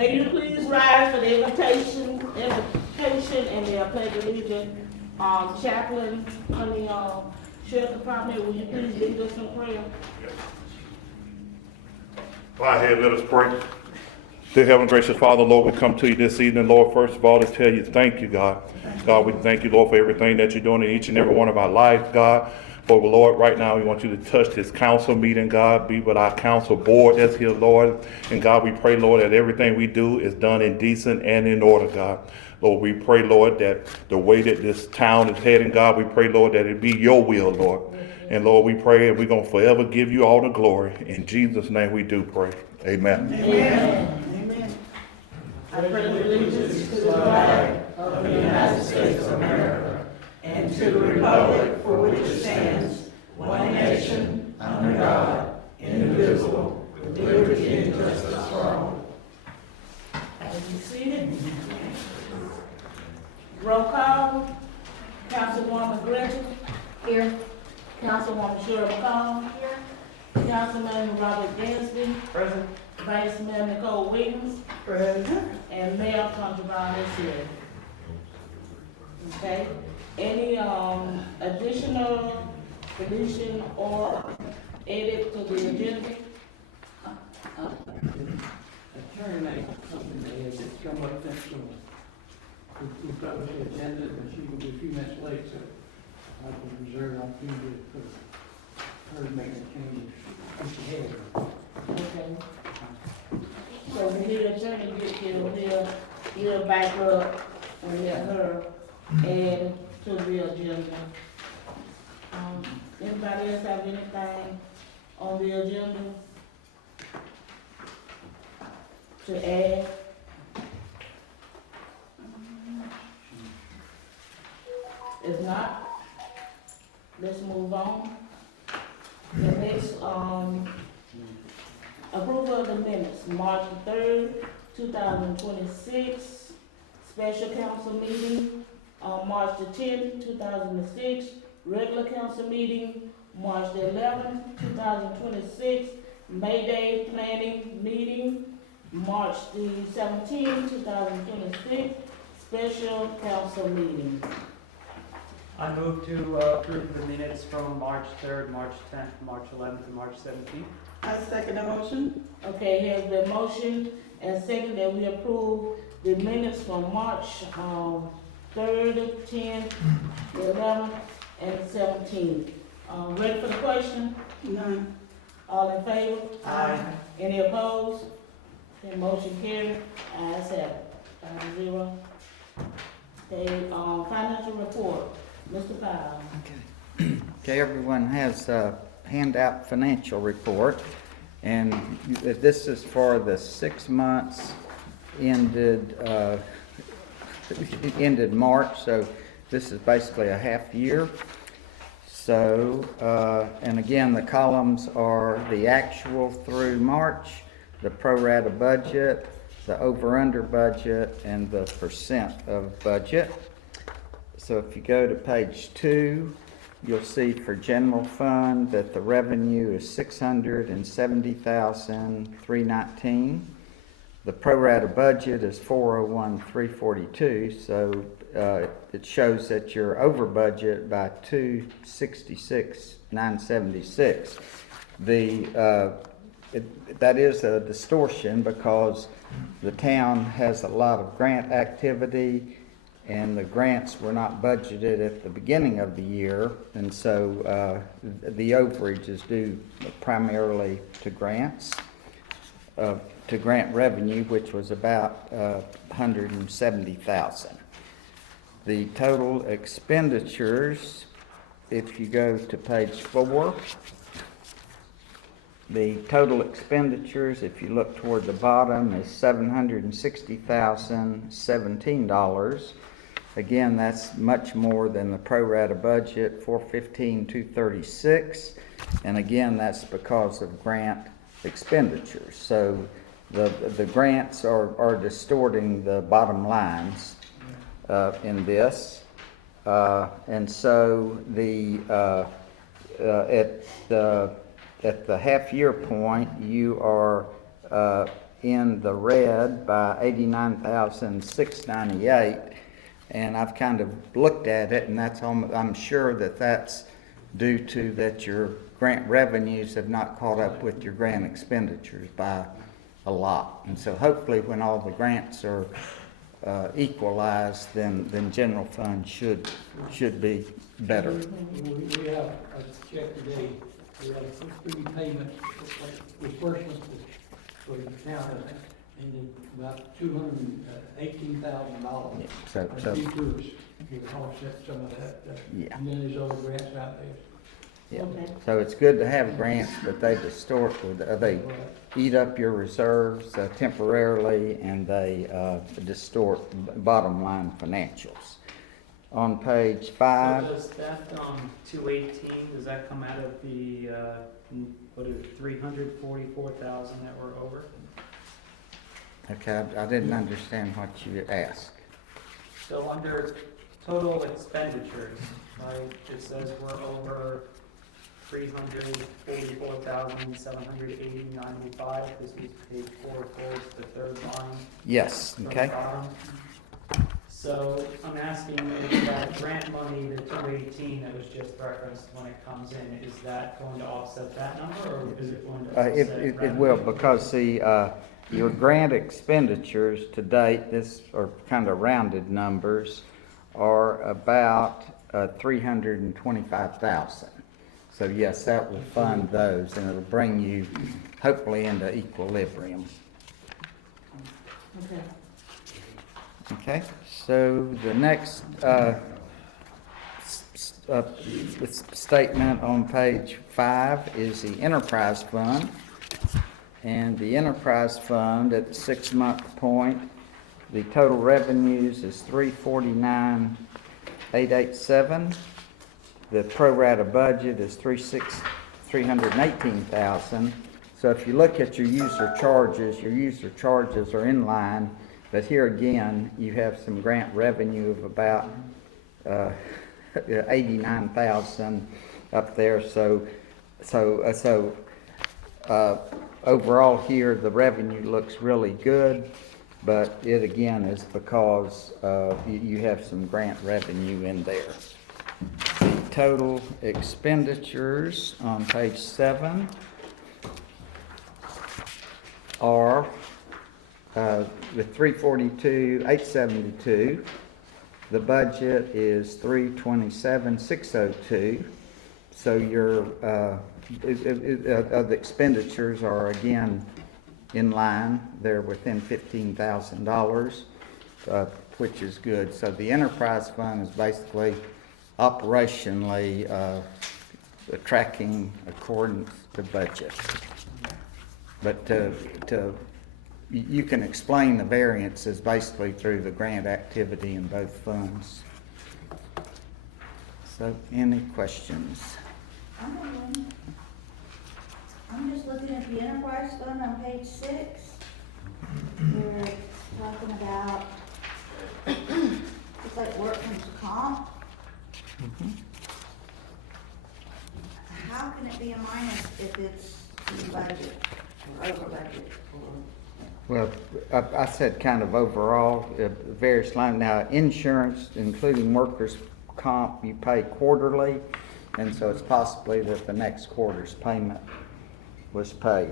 Can you please rise for the invitation and the pledge of allegiance? Chaplain, Sheriff Department, will you please lead us in prayer? Go ahead, let us pray. Dear Heavenly Gracious Father, Lord, we come to you this evening, Lord, first of all, to tell you thank you, God. God, we thank you, Lord, for everything that you're doing in each and every one of our lives, God. For Lord, right now, we want you to touch this council meeting, God. Be with our council board that's here, Lord. And God, we pray, Lord, that everything we do is done in decent and in order, God. Lord, we pray, Lord, that the way that this town is heading, God, we pray, Lord, that it be your will, Lord. And Lord, we pray and we're going to forever give you all the glory. In Jesus' name we do pray. Amen. Amen. Amen. I pledge allegiance to the flag of the United States of America and to the republic for which it stands, one nation, under God, indivisible, with liberty and justice for all. Have you seated? Roll call. Councilwoman Gretchen. Here. Councilwoman Nicole. Here. Councilmember Robert Gamsby. Present. Vice Mayor Nicole Williams. Present. And Mayor Tonja is here. Okay. Any additional deletion or edit to the agenda? Attorney made something that has come up since we got the agenda, but she will be a few minutes late, so I will reserve an opportunity for her to make a change if she has. Okay. So when the attorney gets here, he'll back up and let her add to the agenda. Anybody else have anything on the agenda to add? If not, let's move on. The next, approval of the minutes, March 3rd, 2026, special council meeting, March the 10th, 2006, regular council meeting, March the 11th, 2026, May Day planning meeting, March the 17th, 2026, special council meeting. I move to approve the minutes from March 3rd, March 10th, March 11th, and March 17th. I second the motion. Okay, here's the motion and second that we approve the minutes from March 3rd, 10th, 11th, and 17th. Ready for the question? None. All in favor? Aye. Any opposed? Okay, motion carried. Ayes have it. 5-0. Okay, financial report. Mr. Powell. Okay, everyone has a handout financial report, and this is for the 6 months ended March, so this is basically a half year. So, and again, the columns are the actual through March, the pro rata budget, the over-under budget, and the percent of budget. So if you go to page 2, you'll see for general fund that the revenue is $670,319. The pro rata budget is $401,342. So it shows that you're over budget by $266,976. That is a distortion because the town has a lot of grant activity, and the grants were not budgeted at the beginning of the year, and so the overage is due primarily to grants, to grant revenue, which was about $170,000. The total expenditures, if you go to page 4, the total expenditures, if you look toward the bottom, is $760,017. Again, that's much more than the pro rata budget, $415,236, and again, that's because of grant expenditures. So the grants are distorting the bottom lines in this, and so at the half year point, you are in the red by $89,698. And I've kind of looked at it, and I'm sure that that's due to that your grant revenues have not caught up with your grant expenditures by a lot. And so hopefully when all the grants are equalized, then general fund should be better. We have a check today, we have 3 payments, disbursements for the town, and about $218,000. So Detours, we offset some of that, Yeah. and then there's other grants out there. yeah. Okay. So it's good to have grants, but they they eat up your reserves temporarily, and they distort bottom line financials. On page So 5. does that, 218, does that come out of the, what is it, 344,000 that we're over? Okay, I didn't understand what you asked. So under total expenditures, right, it says we're over 344,780.95. This is page 4, towards the third line. Yes, from the okay. bottom. So I'm asking if that grant money, the 218 that was just referenced when it comes in, is that going to offset that number, or is it going to offset? It will, because your grant expenditures to date, this are kind of rounded numbers, are about 325,000. So yes, that will fund those, and it'll bring you hopefully into equilibrium. Okay. Okay, so the next statement on page 5 is the enterprise fund. And the enterprise fund at the 6-month point, the total revenues is $349,887. The pro rata budget is $318,000. So if you look at your user charges are in line. But here again, you have some grant revenue of about 89,000 up there. So overall here, the revenue looks really good, but it again is because you have some grant revenue in there. The total expenditures on page 7 are the 342,872. The budget is 327,602. So your the expenditures are again in line. They're within $15,000, which is good. So the enterprise fund is basically operationally tracking according to budget. But you can explain the variances basically through the grant activity in both funds. So, any questions? I'm just looking at the enterprise fund on page 6. We're talking about, it's like workman's comp. How can it be a minus if it's in budget or over budget? Well, I said kind of overall, various lines. Now, insurance, including workers' comp, you pay quarterly, and so it's possibly that the next quarter's payment was paid.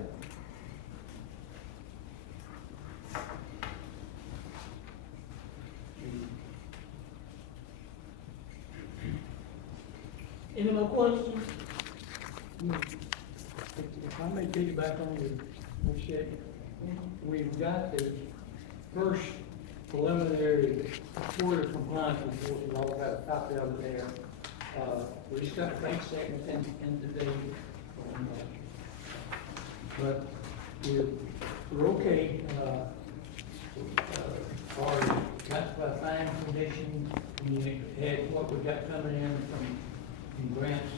Any more questions? If I may take it back on what you said, we've got the first preliminary report of compliance report, we've all got a copy of it there. We just got a bank statement in today. But we're okay, for classified fine condition, we had what we got coming in from grants,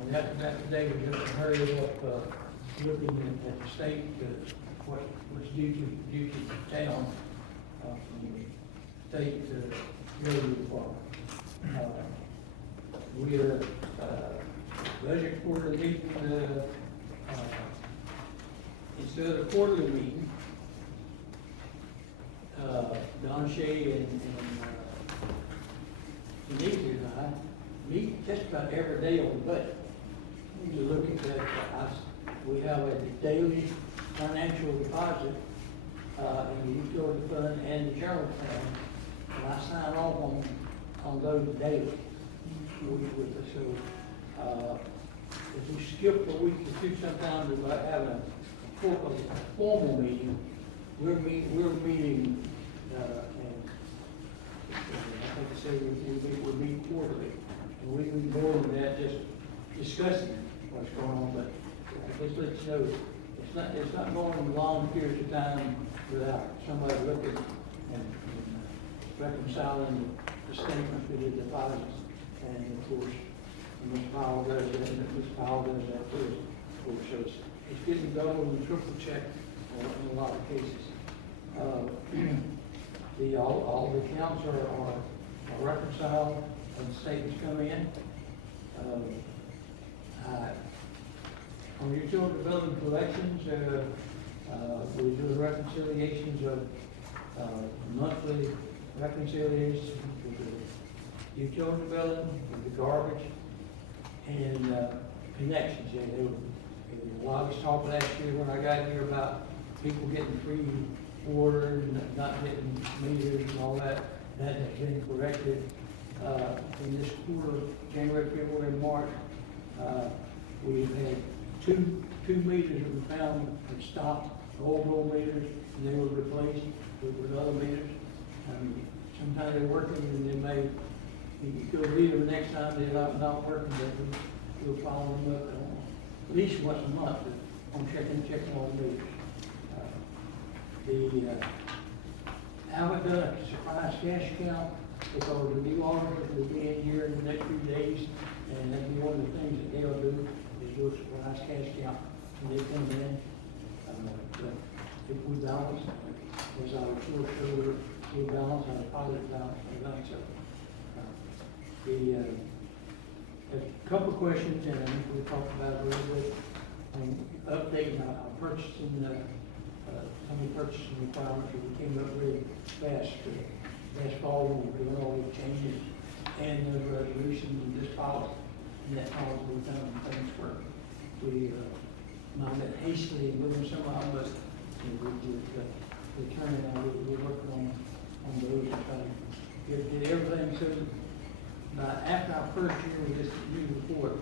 and that today we just hurried up, looking at the state, what was due to the town, from the state revenue department. We're, budget quarter meeting, instead of the quarterly meeting, Don Shay and Denise and I meet just about every day on the budget. To look at that, we have a daily financial deposit in the utility fund and the general fund, and I sign off on those daily. So, if we skip a week or two, sometimes we might have a formal meeting. We're meeting, and I think I said we meet quarterly, and we can more than that, just discussing what's going on, but just let you know, it's not going long periods of time without somebody looking and reconciling the statements with the deposits, and of course, Ms. Powell does that, and Ms. Powell does that too. So it's getting double and triple checked in a lot of cases. All the accounts are reconciled and statements come in. On utility development collections, we do the reconciliations of monthly reconciliations with the utility development, with the garbage, and connections. Yeah, there was a lot of talk last year when I got here about people getting free water and not getting meters and all that. That has been corrected in this quarter, January, February, March. We've had two meters that we found that stopped, old meters, and they were replaced with other meters. Sometimes they're working and they may, you go read them the next time they're not working, but we'll follow them up at least once a month on checking all the meters. I haven't done a surprise cash count because the new auditors will be in here in the next few days, and that'll be one of the things that they'll do is do a surprise cash count when they come in. But if we balance, as our report showed, we balance on a positive balance, I think so. A couple of questions, and I think we talked about it a little bit, updating our purchasing, some of the purchasing requirements that we came up really fast last fall when we were doing all these changes and the resolutions and this policy. And that policy we found things where we not that hastily moving some of them, but we're turning out, we're working on those and trying to get everything so by after our first year with this new report,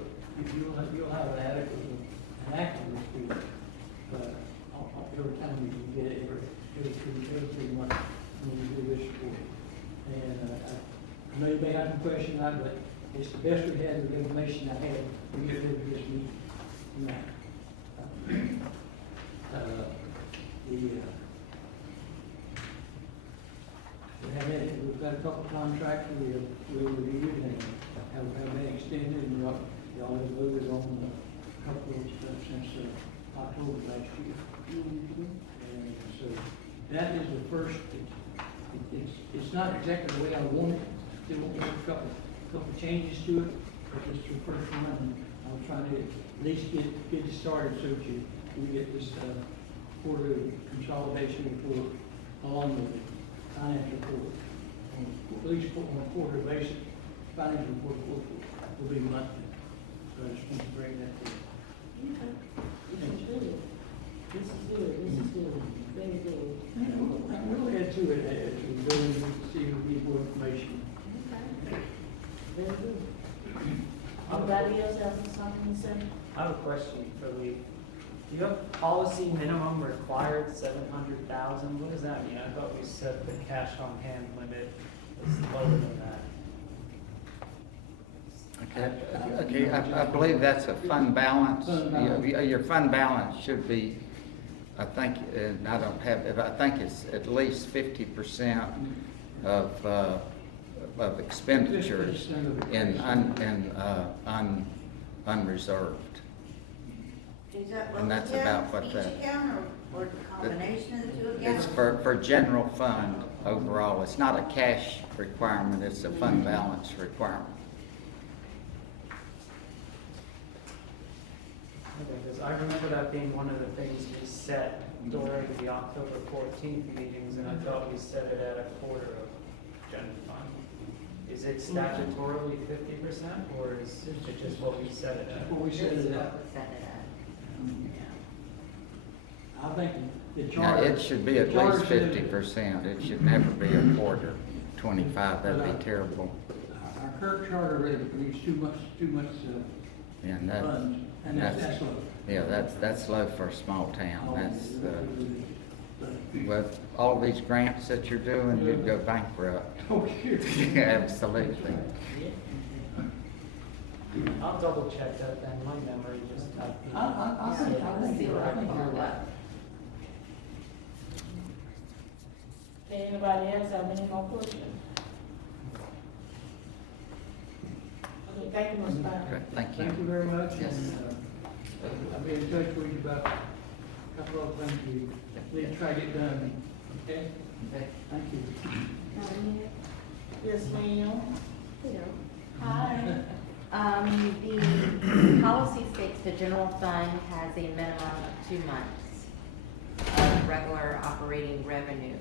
you'll have an adequate and accurate report. Every time we can get it, every 3 months when we do this report. And I know you may have some questions on it, but it's the best we had with the information I had to get rid of this meeting. We've got a couple of contracts we reviewed and have been extended, and y'all have voted on a couple of stuff since October last year. And so that is the first, it's not exactly the way I want it. Still want to make a couple of changes to it, but it's the first one, and I'm trying to at least get it started so that you get this quarterly consolidation report along with the financial report. At least on a quarterly basis, financial report will be monthly. So I just want to bring that to you. Okay. This is good. This is good. Very good. We'll add to it as we go and see if we get more information. Okay. Very good. Anybody else have something to say? I have a question for Lee. Do you have policy minimum required 700,000? What does that mean? I thought we said the cash on hand limit was lower than that. Okay, I believe that's a fund balance. Your fund balance should be, I think, and I don't have it, I think it's at least 50% of expenditures in unreserved. Is that And that's about what each the- account or the combination of the two It's accounts? for general fund overall. It's not a cash requirement, it's a fund balance requirement. Because I remember that being one of the things we set during the October 14th meetings, and I thought we set it at a quarter of general fund. Is it statutorily 50%, or is it just what we set it at? Before we set it up, Set it I think the Now, charter. it should be at the charter least says- 50%. It should never be a quarter, 25, that'd be terrible. Our current charter really leaves too much, Yeah, and that, funds, and that's low. yeah, that's low for a small town. Oh, That's, but- with all these grants that you're doing, you'd go bankrupt. Okay. Absolutely. I'll double check that then, my memory just. I think you're right. Okay, anybody else have any more questions? Okay, thank you, Mr. Brown. Okay, thank Thank you you. very much, Yes. and, I'll be in touch with you about a couple of things we need to try to get done, okay? Okay. Thank you. Yes, ma'am. Hi. The policy states the general fund has a minimum of 2 months of regular operating revenue.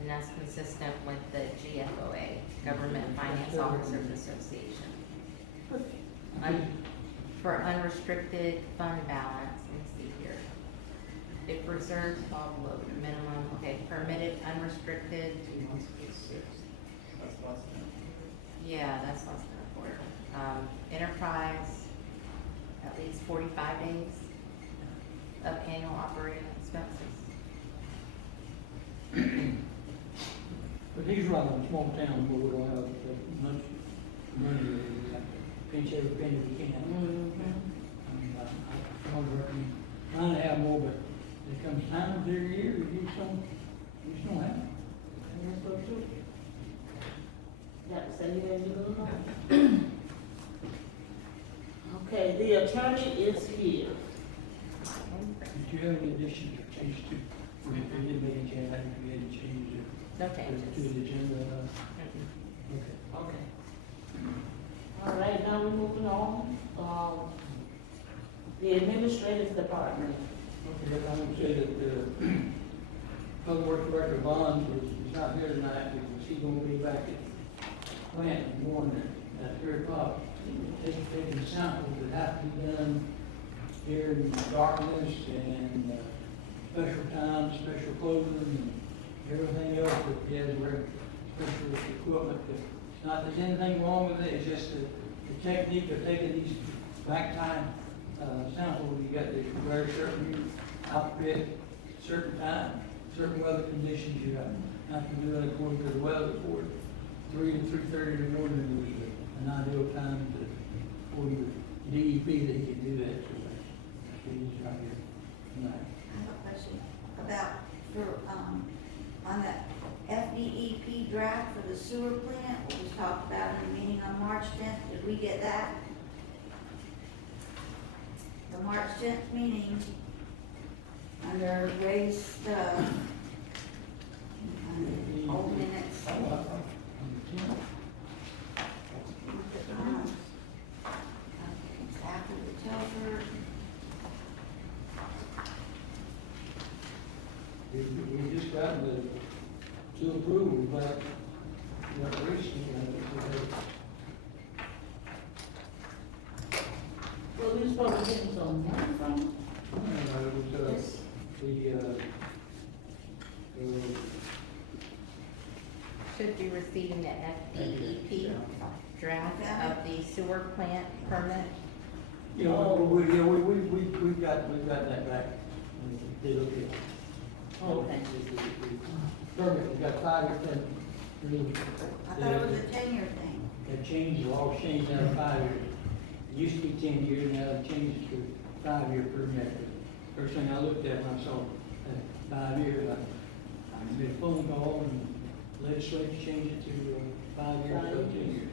And that's consistent with the GFOA, Government Finance Officers Association. For unrestricted fund balance, let's see here. If reserves fall below the minimum, okay, permitted unrestricted, yeah, that's less than a quarter. Enterprise, at least 45 days of annual operating expenses. But he's right on small town where we don't have that much money, we have to pinch every penny we can. I don't recommend, trying to have more, but it comes times every year, you just don't have it. That's so true. Got to say you ain't doing nothing. Okay, the attorney is here. Did you have any additions or changes to, we didn't make any change, I think we had to change No it to changes. the agenda? Okay. Okay. All right, now we're moving on. The administrative department. Okay, I would say that the Public Works Director Bonds is not here tonight because he's gonna be back at plant in the morning at 3 o'clock. Taking samples that have to be done here in darkness and special times, special clothing, and everything else that he has wearing special equipment. Not that there's anything wrong with it, it's just the technique of taking these back time samples. You got to wear a certain outfit, certain time, certain weather conditions. You have to do it according to the weather report. 3 to 3:30 in the morning is an ideal time for the DEP that he can do that. So that's what he's right here tonight. I have a question about, on that FDEP draft for the sewer plant, what was talked about in the meeting on March 10th, did we get that? The March 10th meeting, under waste, old minutes. It's after the Telford. We just got the two approvals back, recently. Well, we supposed to get some money from them? It was, Should be receiving the FDEP draft of the sewer plant permit. you know, we've got that back. They look at. Okay. Permit, we've got 5 year permit. I thought it was a 10-year thing. They changed, the law changed out of 5 years. It used to be 10 years, now they changed it to 5 year permit. First thing I looked at when I saw that 5 years, I made a phone call and legislature changed it to 5 years, so 10 years.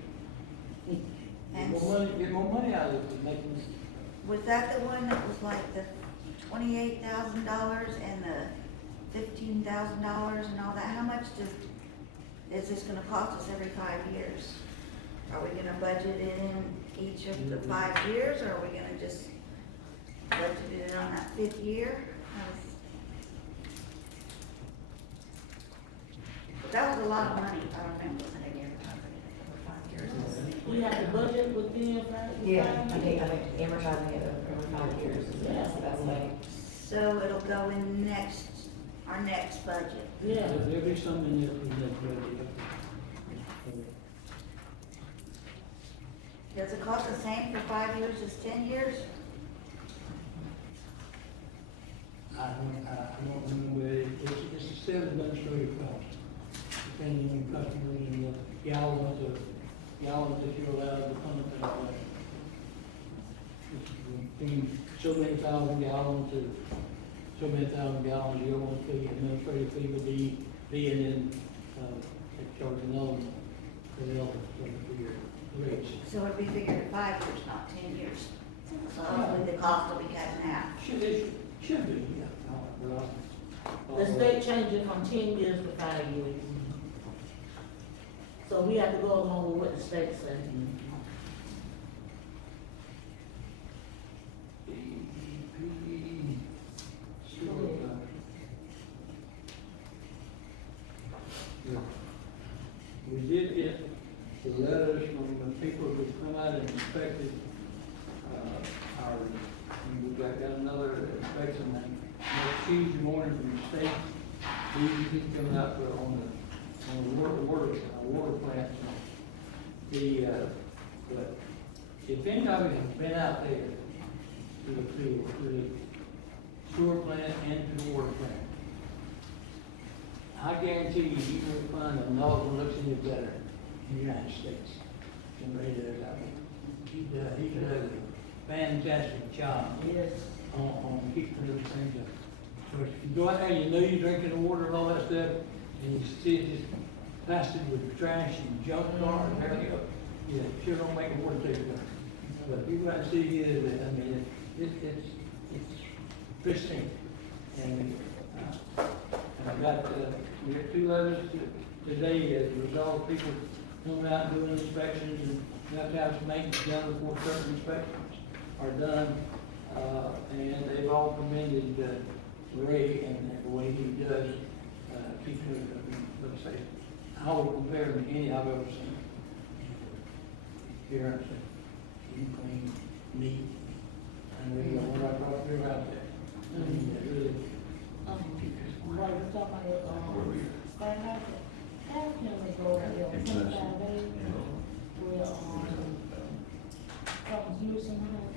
And Get more money out of it, making. was that the one that was like the $28,000 and the $15,000 and all that? How much is this gonna cost us every 5 years? Are we gonna budget it in each of the 5 years, or are we gonna just budgeted on that 5th year. But that was a lot of money, if I remember, when they gave it over 5 years. We have the budget within 5 years. Yeah, I think amortizing it over 5 years is the best way. So it'll go in our next budget. Yeah. There'll be some in this budget. Does it cost the same for 5 years as 10 years? I don't remember, it's a set administrative cost, depending on customers and the gallons that you're allowed to pump and all that. It's between so many thousand gallons to so many thousand gallons, your one fee, administrative fee would be and then, they charge another for your rates. So it'll be figured at 5 years, not 10 years. So hopefully the cost will be cut in half. Should be, yeah. Well, The state changed it from 10 years to 5 years. So we have to go along with what the state says. We did get the letters from the people who come out and inspected, we got another inspection next Tuesday morning from the state. He's coming out on the water plant. But if anybody has been out there to the sewer plant and to the water plant, I guarantee you will find a nozzle looks any better in the United States than Ray does out there. He does a fantastic job Yes. on keeping everything up. So if you go out there, you know you're drinking the water and all that stuff, and you see it just plastered with trash and junk car and everything else, yeah, sure don't make the water taste good. But if you go out and see it, I mean, it's pristine. And I got, we got 2 letters today as a result of people coming out and doing inspections, and you have to have some maintenance done before certain inspections are done. And they've all commended Ray and the way he does keep let's say, how we compare to any I've ever seen. Here, I say, clean, neat, and we what I brought through out there. I mean, it really. Right, we're talking about, Stan Market. How can we go there, 25 days, with, nursing home,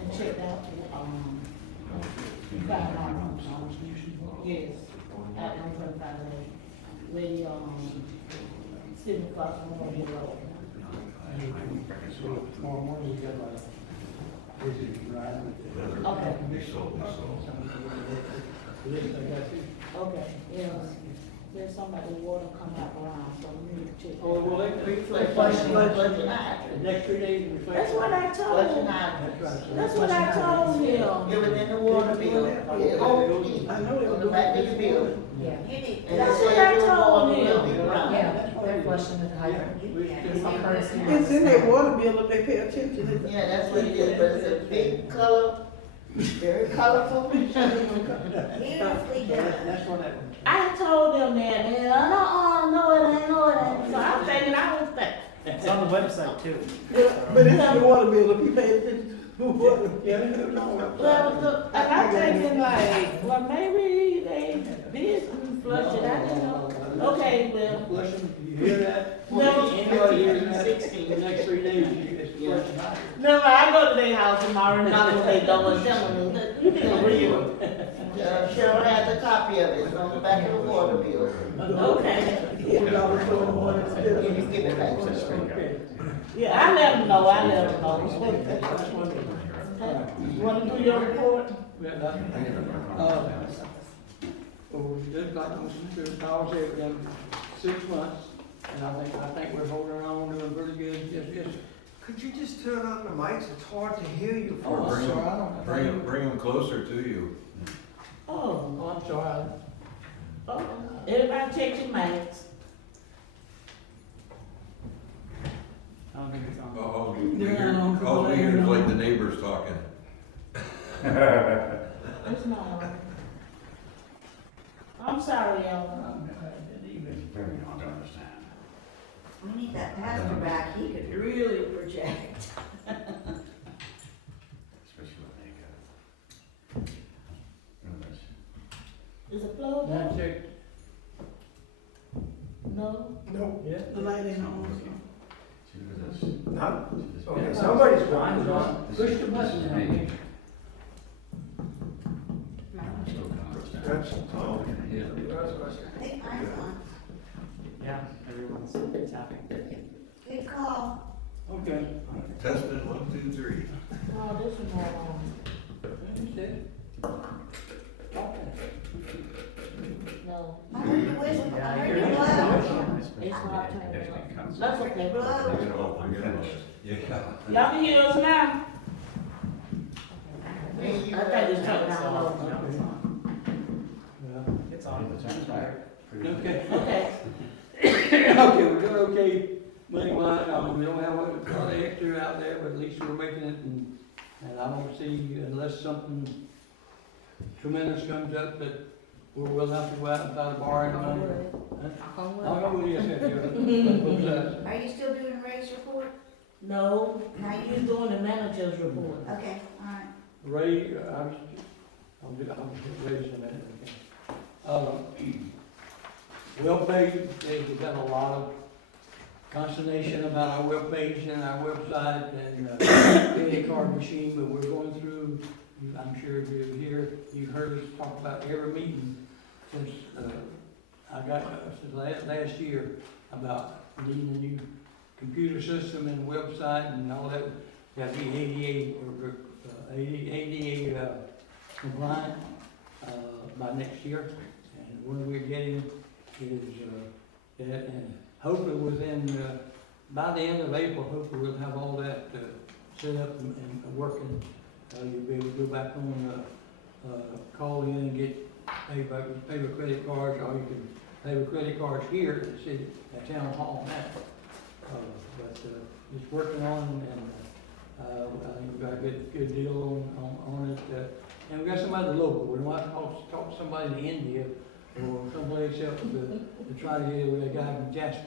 and check out, yes, at 125 days, with, Stephen Fox, Memorial Road. So tomorrow morning we got like visit drive with the. Okay. List I got you. Okay, yes, there's somebody water come out around, so we need to check. Oh, well, they Flush the next 3 days reflect. That's what I told him. That's right. So That's what I told him. It was in the water bill. I know it On the back of the bill. Yeah, You need, And it That's said what I your told water will him. be brown. yeah, they're flushing the hydrant. It's in their water bill if they pay attention. Yeah, that's what it is, but it's a big color, very colorful picture. beautifully done. That's what that. I told them that, and no, it ain't, no, it ain't. So I'm thinking, I was thinking. It's on the website too. But it's in the water bill if you pay attention to water. Yeah, they don't know. Well, and I'm thinking like, well, maybe they did flush it, I didn't know. Okay, well, Flushing, you hear that? No. Anybody hears that? The next 3 days, it's flushing out. no, I go to their house tomorrow and knock on their door and tell them, you can real. Cheryl has a copy of it, it's on the back of the water bill. Okay, $8 for the water instead of- You can give it back to her. Okay. yeah, I let them know, That's what it is. You wanna do your report? So just like Mr. Powell said, we've done 6 months, and I think we're holding on, doing pretty good. Yes. Could you just turn on the mics? It's hard to hear you. Oh, I'm sorry, I don't. Bring them closer to you. Oh, Oh, I'm sorry. oh, everybody check your mics. I don't think it's on. All They're not on for we hear is long. like the neighbors talking. It's not. I'm sorry, y'all. We need that pastor back, he could really project. Is it plugged Now up? check. No, No, Yeah. the light ain't on. No? Okay, somebody's Mine's going. on. Push the button down here. That's, I think mine's on. Yeah, everyone's tapping. Good call. Okay. Testing 1, 2, 3. oh, this is not on. That's it. Okay. No, I heard you whistle, Yeah, I I heard hear you you. blow. it's not turned on. That's okay, blow. Yeah. Y'all can hear us now? I Hey, you, think it's turned down low. No, it's on. Yeah. It's on. Okay. Okay. Okay, we're doing okay money-wise, we don't have a lot of extra out there, but at least we're making it, and I don't see, unless something tremendous comes up, that we'll have to go out and try to borrow money. Knock on wood. I don't know what it is, Are you still doing race report? No, he's doing the manager's report. Okay, all right. Ray, I'll do Ray's in a minute, okay. Webpage, we've got a lot of consternation about our webpage and our website and credit card machine, but we're going through, I'm sure you've heard us talk about every meeting since since last year about needing a new computer system and website and all that. Got to be ADA compliant by next year, and when we're getting is and hopefully within by the end of April, hopefully we'll have all that set up and working. You'll be able to go back on, call in and get pay with credit cards, or you can pay with credit cards here at the city, at town hall now. But it's working on, and I think we've got a good deal on it. And we got somebody local. We don't have to talk to somebody in India or someplace else to try to get it with a guy from Jasper.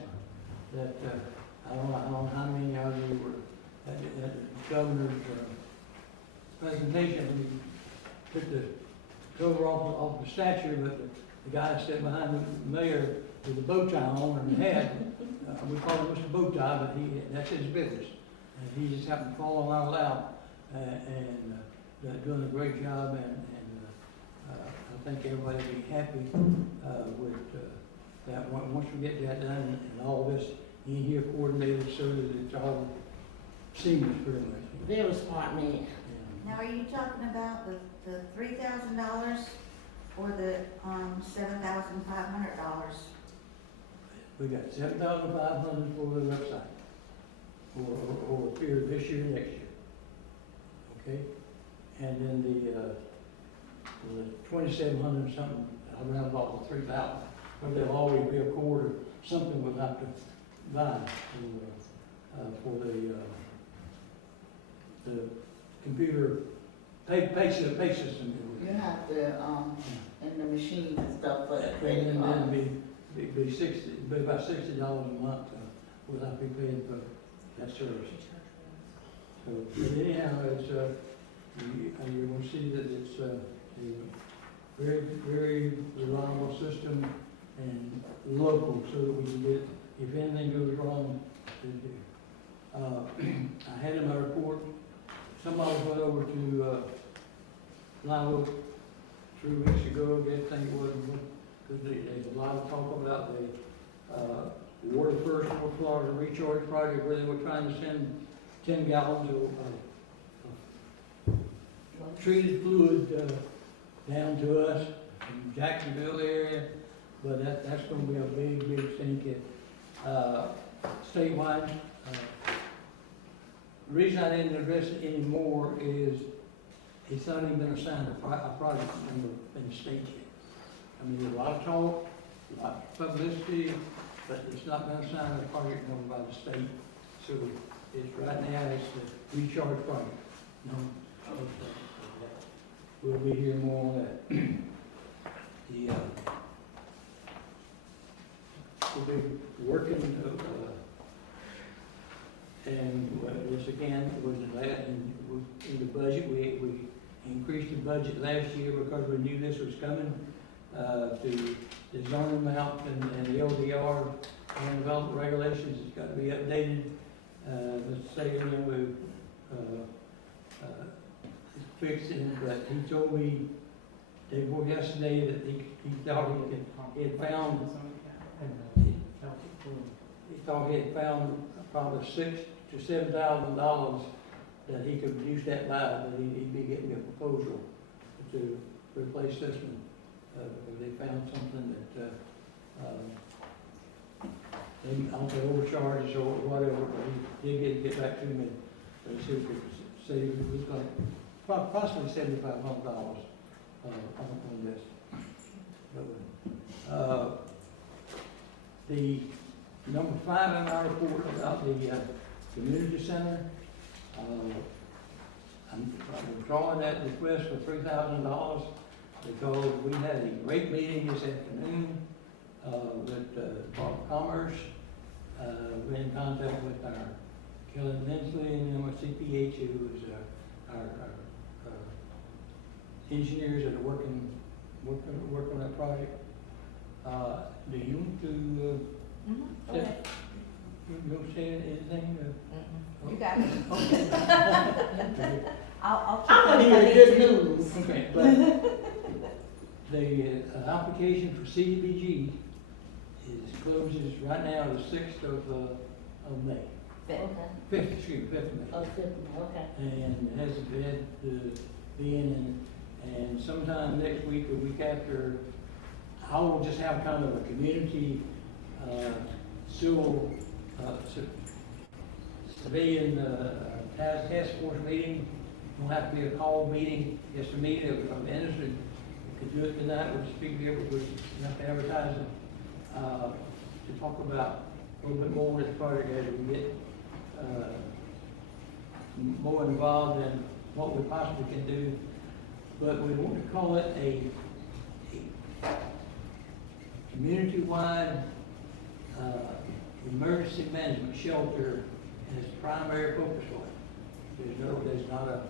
That I don't know how many of you were at the governor's presentation. We took the cover off the statue, but the guy sitting behind the mayor with the bow tie on and hat. We call him Mr. Bow Tie, but that's his business. And he just happened to fall on our lap and doing a great job. And I think everybody will be happy with that once we get that done and all this in here coordinated so that it's all seamless pretty much. Very smart man. Now, are you talking about the $3,000 or the $7,500? We got $7,500 for the website, or period this year, next year. Okay? And then the 2,700 something, around about the 3,000. But there'll always be a quarter, something we'll have to buy for the computer pay system. You have to, and the machines and stuff for the credit And then card. be about $60 a month, we'll have to be paying for that service. So, but anyhow, it's, you're gonna see that it's, a very, very reliable system and local, so that we can get, if anything goes wrong, I had in my report, somebody went over to, Live Oak 3 weeks ago, I think it was, because there's a lot of talk about the Water First North Florida Recharge Project, where they were trying to send 10 gallons of treated fluid down to us from Jacksonville area, but that's going to be a big stink statewide. The reason I didn't address it anymore is it's not even been assigned a project in the state yet. I mean, there's a lot of talk, a lot of publicity, but it's not been assigned a project number by the state. So it's right now, it's the recharge project. No, we'll be hearing more on that. The, we'll be working, and this again, was in the budget, we increased the budget last year because we knew this was coming, to the zoning map and the LDR and development regulations, it's got to be updated. Let's say, you know, we, fixed it, but he told me day before yesterday that he thought he had found, probably $6,000 to $7,000 that he could reduce that by, but he'd be getting a proposal to replace this one, because they found something that, they, I don't know, overcharges or whatever, but he did get back to me, and he said, it was like possibly $7,500 on this. The number 5 in our report about the community center, I'm withdrawing that request for $3,000 because we had a great meeting this afternoon with Department of Commerce. We're in contact with our Kelly Lindsley and MCPH, who is our engineers that are working on that project. Do you want to, Okay. you want to say anything? You got it. Okay. I'll I'm keep gonna it. hear good news. Okay, but the application for CDBG closes right now the 6th of May. Okay. 5th, excuse me, 5th of May. Oh, okay. And it hasn't been and sometime next week or week after, I will just have kind of a community, civilian, task force meeting. It won't have to be a call meeting, just a meeting of the industry. We could do it tonight, we'll just be here, we'll have to advertise it, to talk about a little bit more with the project as we get, more involved in what we possibly can do. But we want to call it a community-wide emergency management shelter as primary focus for it. There's not a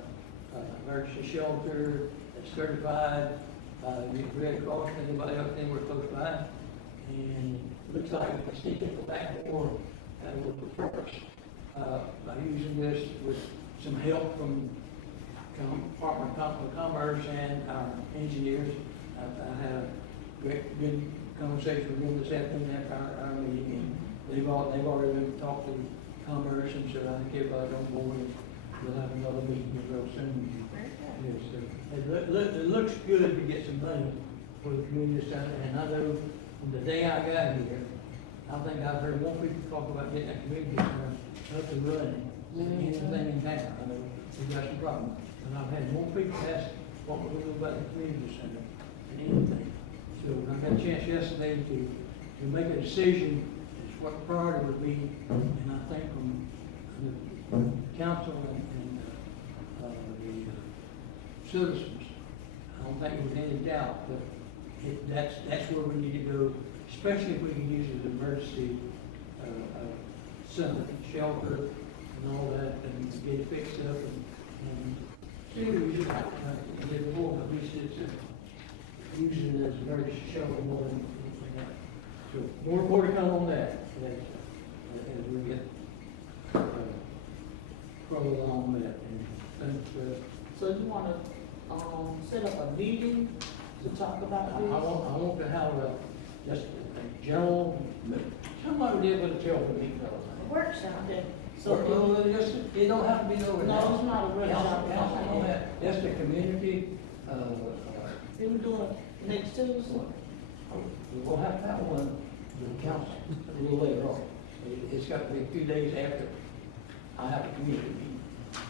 emergency shelter that's certified by the Red Cross, anybody else anywhere close by. And it looks like we can stick it back more with the purpose by using this with some help from Department of Commerce and our engineers. I had a good conversation with them this afternoon after our meeting, and they've already been talked to Commerce, and so I think everybody's on board, and we'll have another meeting real soon. Yes, it looks good to get some money for the community center, and I know from the day I got here, I think I've heard more people talk about getting that community center up and running than anything in town. I know we've got some problems, and I've had more people ask what we're going to do about the community center than anything. So I got a chance yesterday to make a decision as what the priority would be, and I think from the council and the citizens, I don't think there's any doubt, but that's where we need to go, especially if we can use it as an emergency center, shelter, and all that, and get it fixed up, and see what we do. Get more, but at least it's using it as an emergency shelter more than anything else. So more to come on that as we get further along with that. And So you wanna, set up a meeting to talk about I this? want to have just a general, somebody did with a telephone meeting. Workshop. Okay. So, So, it don't have to be over. no, it's not a workshop. Just a community, We were doing it next Tuesday. we'll have to have one with the council a little later on. It's got to be a few days after I have a community meeting.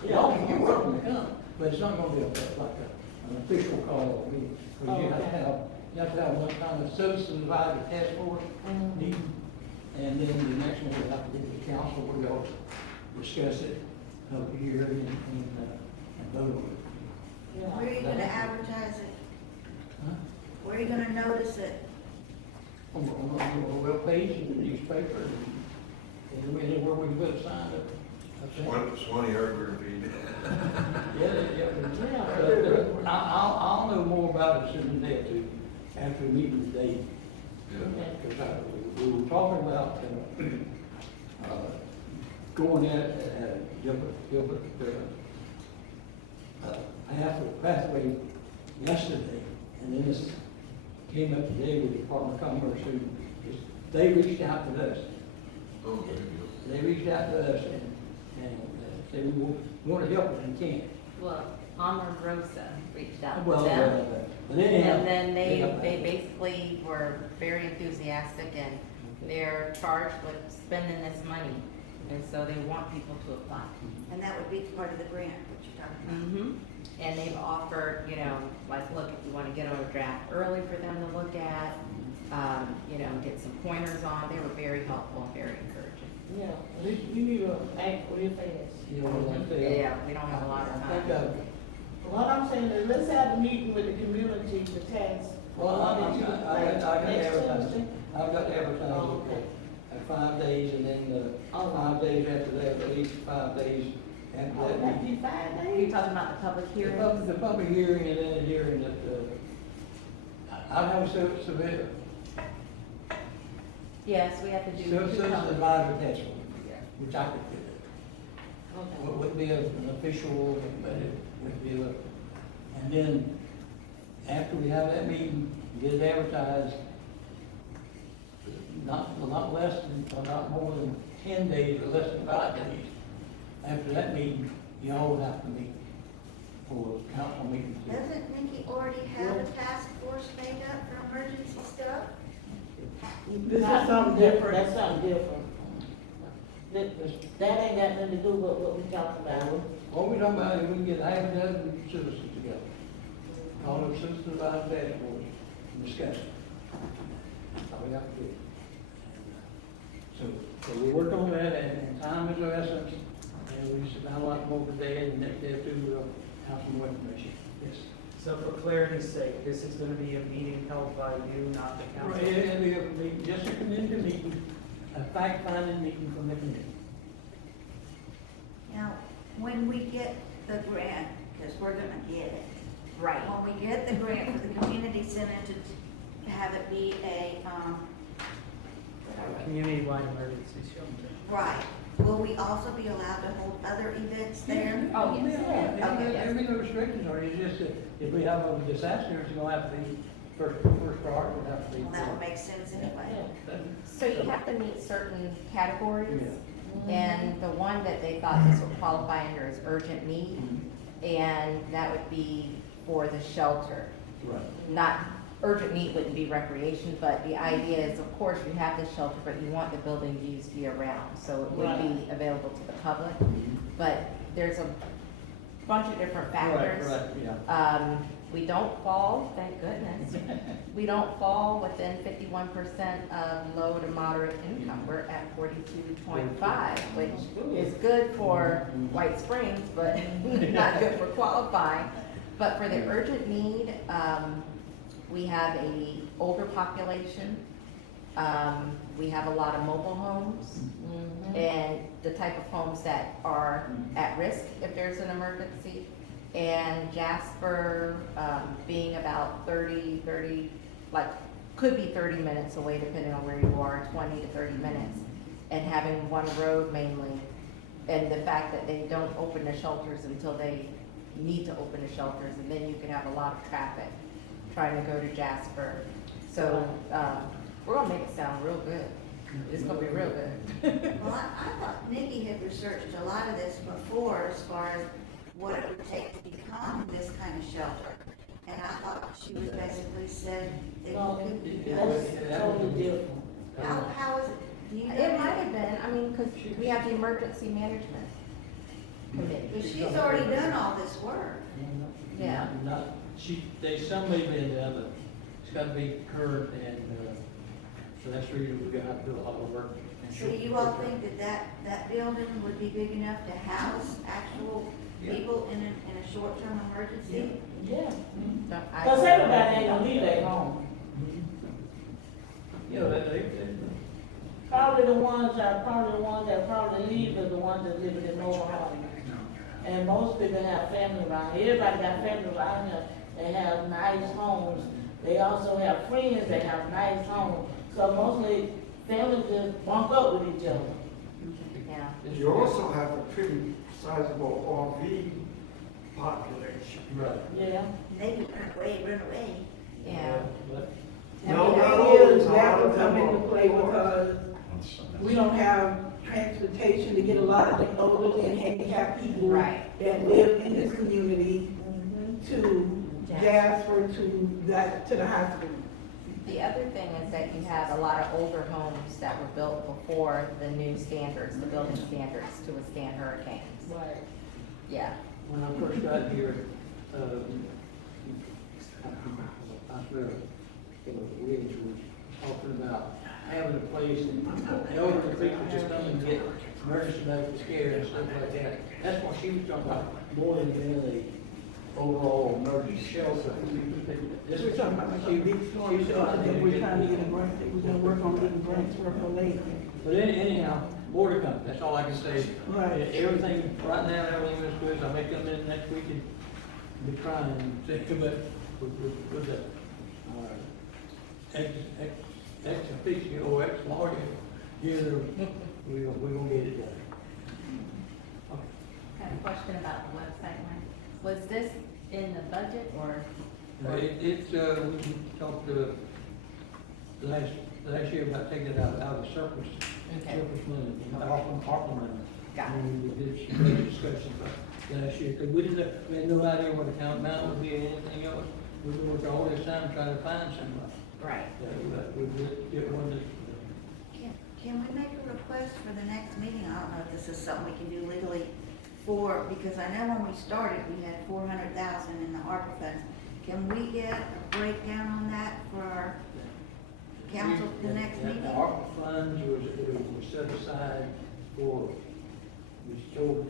You're welcome to come, but it's not going to be like an official call meeting. Because you have to have one kind of citizen advisory task force meeting. And then the next one, we'll have to get to the council, where they'll discuss it, help you hear it, and vote on it. Where are you gonna advertise it? Huh? Where are you gonna notice it? On the web page and the newspaper and anywhere we can put a sign up. Swanee hardware feed. I'll know more about it soon as day or two, after we meet today. Because we were talking about, going at Gilbert, pathway yesterday, and then this came up today with the Department of Commerce, who, they reached out to us. Oh, there you They reached out to us and said, we want to help if we can. Well, Omarosa reached out Well, to them. but anyhow, And then they basically were very enthusiastic and they're charged with spending this money. And so they want people to apply. And that would be part of the grant, what you're talking about. Mm-hmm. And they've offered, you know, like, look, if you want to get on a draft early for them to look at, you know, get some pointers on, they were very helpful and very encouraging. Yeah, at least you need to act real fast. you know, like they, Yeah, we don't have a lot of I think, time. What I'm saying is, let's have a meeting with the community, the tax. well, I got to Next advertise, Tuesday? I've got to advertise Oh, it okay. at 5 days, and then, 5 days after that, at least 5 days after Oh, that. that'd be 5 Are you days? talking about the public The hearings? the public hearing and then the hearing that, I'll have a surveyor, Yes, we have to do. citizen advisory test, which I could do. Okay. It wouldn't be an official, but it would be a, and then after we have that meeting, get it advertised, not less than, or not more than 10 days or less than 5 days. After that meeting, you all have to meet for council meetings. Doesn't Nikki already have a task force made up for emergency stuff? This is something different. That's something different. That ain't got nothing to do with what we talking about. What we talking about is we can get half a dozen citizens together, call them citizen advisory task force, and discuss it. That's all we have to do. So we work on that, and time is our essence, and we sit down a lot more today, and the next day or two, we'll have some more information. Yes. So for clarity's sake, this is gonna be a meeting held by you, not the Right, council? it'll be a meeting, just a community meeting, a fact-finding meeting from the community. Now, when we get the grant, because we're gonna get it. Right. When we get the grant for the community center to have it be a, Community-wide emergency shelter. right, will we also be allowed to hold other events there? Oh, yes. Yeah, Okay, yes. there'll be no restrictions, or it's just that if we have a disaster, it's gonna have to be, first priority would have to be. Well, that would make sense anyway. So you have to meet certain categories, Yeah. and the one that they thought this would qualify under is urgent need, and that would be for the shelter. Right. Not, urgent need wouldn't be recreation, but the idea is, of course, you have the shelter, but you want the building used year-round, so it would be available to the public. But there's a bunch of different factors. Right, yeah. We don't fall, thank goodness, we don't fall within 51% of low to moderate income. We're at 42.5, which is good for White Springs, but not good for qualifying. But for the urgent need, we have a older population. We have a lot of mobile homes and the type of homes that are at risk if there's an emergency. And Jasper, being about 30, like, could be 30 minutes away depending on where you are, 20 to 30 minutes. And having one road mainly, and the fact that they don't open the shelters until they need to open the shelters, and then you can have a lot of traffic trying to go to Jasper. So, we're gonna make it sound real good. It's gonna be real good. Well, I thought Nikki had researched a lot of this before as far as what it would take to become this kind of shelter. And I thought she was basically said that No, you could, that's totally different. how is it? Do you know? It might have been, I mean, because we have the emergency management committee. But she's already done all this work. Yeah. Some may be in the other, it's gotta be current, and, so that's the reason we're gonna have to do a lot of work. So you all think that that building would be big enough to house actual people in a short-term emergency? Yeah. So I- Cause everybody ain't gonna leave their home. You know, they, Probably the ones that probably leave are the ones that live in mobile homes. And most people have family around here. Everybody got family around here. They have nice homes. They also have friends that have nice homes. So mostly families just bunk up with each other. Yeah. You also have a pretty sizable RV population. right. Yeah. Maybe run away. Yeah. But No, And not the all thing the is, time. that will come into play because we don't have transportation to get a lot of the elderly and handicapped people Right. that live in this community to Jasper, to the hospital. The other thing is that you have a lot of older homes that were built before the new standards, the building standards to withstand hurricanes. Right. Yeah. when I first got here, I swear, Williams was talking about having a place and elderly people just come and get emergency medical care and stuff like that. That's what she was talking about, more than the overall emergency shelter. This We're was talking about like a big storm, so I think we're trying to get a grant, they was gonna work on getting grants for later. But anyhow, more to come, that's all I can say. Right. Everything, right now, everything is good, I may come in next week and be trying and say, but with the, ex officio or ex lawyer, here, we're gonna get it done. I have a question about the website one. Was this in the budget or? We talked last year about taking it out of the surplus, Okay. surplus money, ARPA money. Got it. And we did some good discussion about last year, because we had no idea what the count amount would be or anything else. We worked all this time trying to find somebody. Right. We did one that, Can we make a request for the next meeting? I don't know if this is something we can do legally because I know when we started, we had 400,000 in the ARPA funds. Can we get a breakdown on that for our council the next meeting? The ARPA funds was set aside for, we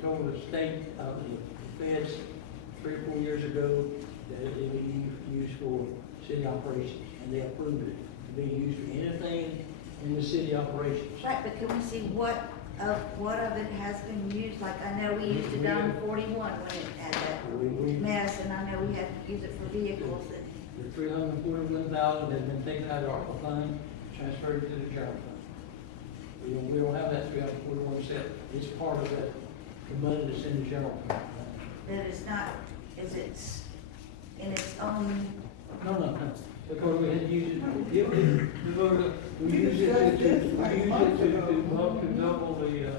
told the state, the feds 3 or 4 years ago that it would be used for city operations, and they approved it to be used for anything in the city operations. Right, but can we see what of it has been used? Like, I know we used it down in 41 when it had that mess, and I know we had to use it for vehicles that, The 341,000 has been taken out of ARPA fund, transferred to the general fund. We don't have that 341 set, it's part of the money that's in the general fund. that is not, is it's in its own, No, because we had to use it, we used it to double the,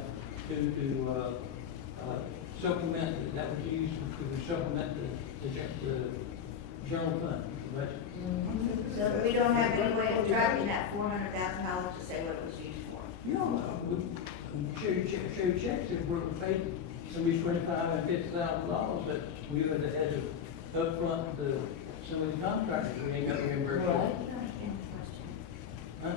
supplement, that was used to supplement the general fund. But so we don't have any way of tracking that $400,000 to say what it was used for. we show checks if we're paid somebody $25,000 and $50,000 that we would have had to upfront some of the contractors, we ain't got reimbursed. Huh?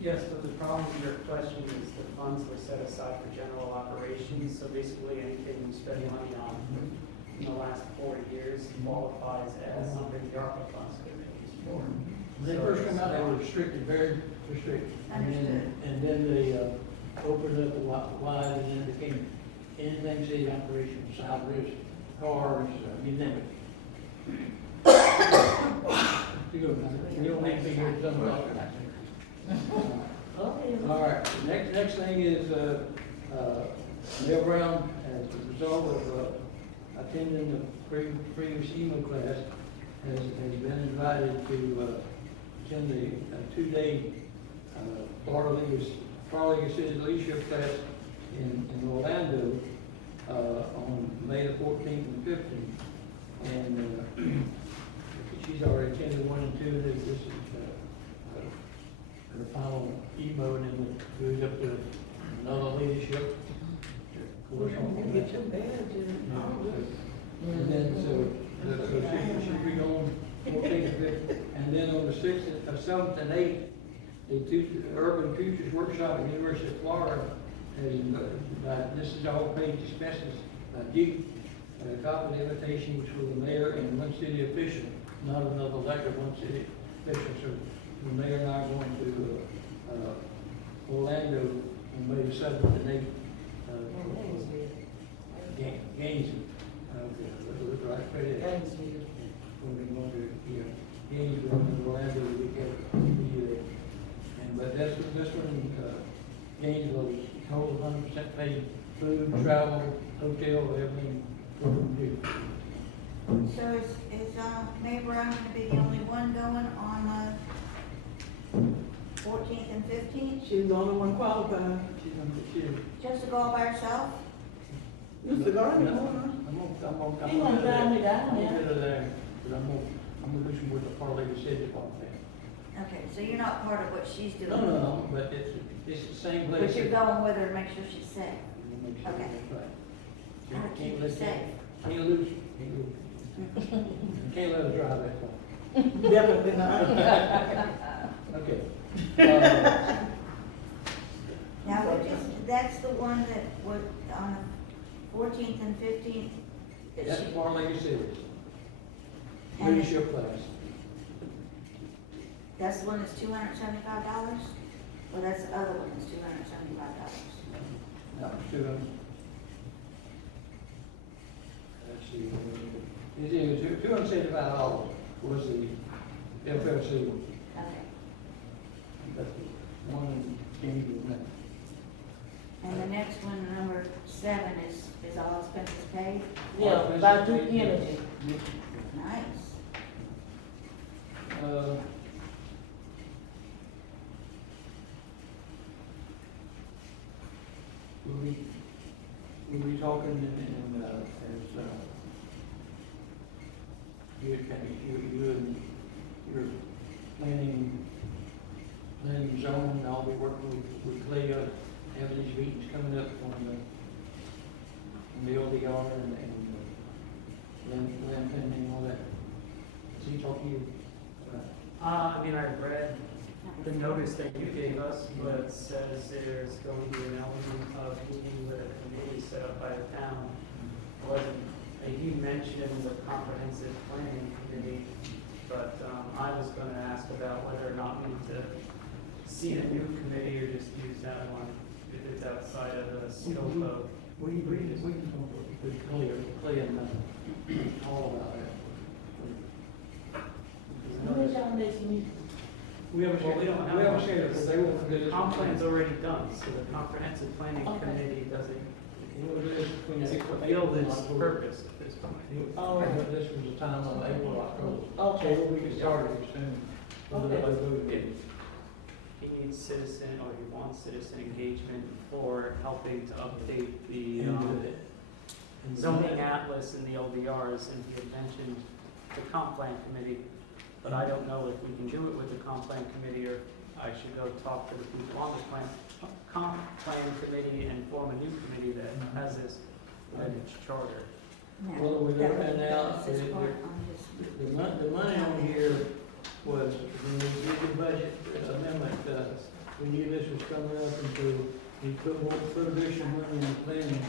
Yes, but the problem with your question is the funds were set aside for general operations, so basically anything you spend money on in the last 4 years qualifies as something the ARPA funds could be used for. When they first come out, they were restricted, very restricted. Understood. And then they opened up a lot wide, and then it became anything city operations, salaries, cars, you name it. You don't need to be here to talk about that. All right, next thing is, Neil Brown, as a result of attending the previous emo class, has been invited to attend the 2-day Florida League City Leadership class in Orlando on May the 14th and 15th. And she's already attended 1 and 2. This is her final emo, and then it goes up to another leadership course. Get your badge and And then, so she'll be on 14th and 15th. And then on the 6th, 7th and 8th, the Urban Futures Workshop at the University of Florida has, this is all paid expenses by G, a copy of the invitation which was the mayor and one city official, not another elected, one city official. So the mayor and I are going to Orlando on May the 7th and 8th. Gamsby. Look right there. We're going to, Gamsby and Orlando, we get there. But this one, Gainesville is total 100% paid food, travel, hotel, everything. So is Mayor Brown gonna be the only one going on the 14th and 15th? She's the only one qualified. She's gonna get you. Just to go all by herself? Mr. Garner, He gonna drive me down I'm there. gonna get her there, but I'm gonna do some work with the parlay city about that. Okay, so you're not part of what she's doing? No, but it's the same place. But you're going with her to make sure she's safe? We'll make sure Okay. that's right. How to keep Can't you let safe? Can't lose you. Can't let her drive that far. definitely not. Okay. Now, that's the one that was on the 14th and 15th? that That's she- parlay cities. And- Leadership class. That's the one that's $275? Or that's the other one that's $275? No, let's see, it's $275 was the FLC one. Okay. That's the one in Gamesville. And the next one, number 7, is all expenses paid? Yeah, by Duke Energy. Nice. We'll be talking and, as, you you're planning zone, I'll be working with Clay, having these meetings coming up on the LDR and land planning and all that. Does he talk to you? I mean, I read the notice that you gave us, but it says there's going to be an element of meeting with a committee set up by the town. He mentioned the comprehensive planning committee, but I was going to ask about whether or not we need to see a new committee or just use that one if it's outside of the scope of. We can talk with Clay and all about that. When is y'all next meeting? We haven't Well, we don't have. we haven't shared it, but they won't do The this. comp plan's already done, so the comprehensive planning Okay. committee doesn't We'll do this between fulfill its purpose at this point. Oh. This was the time of April, October. Okay. So we can start it soon. Okay. He needs citizen, or he wants citizen engagement for helping to update the zoning atlas and the LDRs, and he had mentioned the comp plan committee, but I don't know if we can do it with the comp plan committee, or I should go talk to the people on the comp plan committee and form a new committee that has this in its charter. Now, Well, we're that looking would now, balance this part on this. The money on here was, when we did the budget amendment, we knew this was coming up, and so we put more additional money in the planning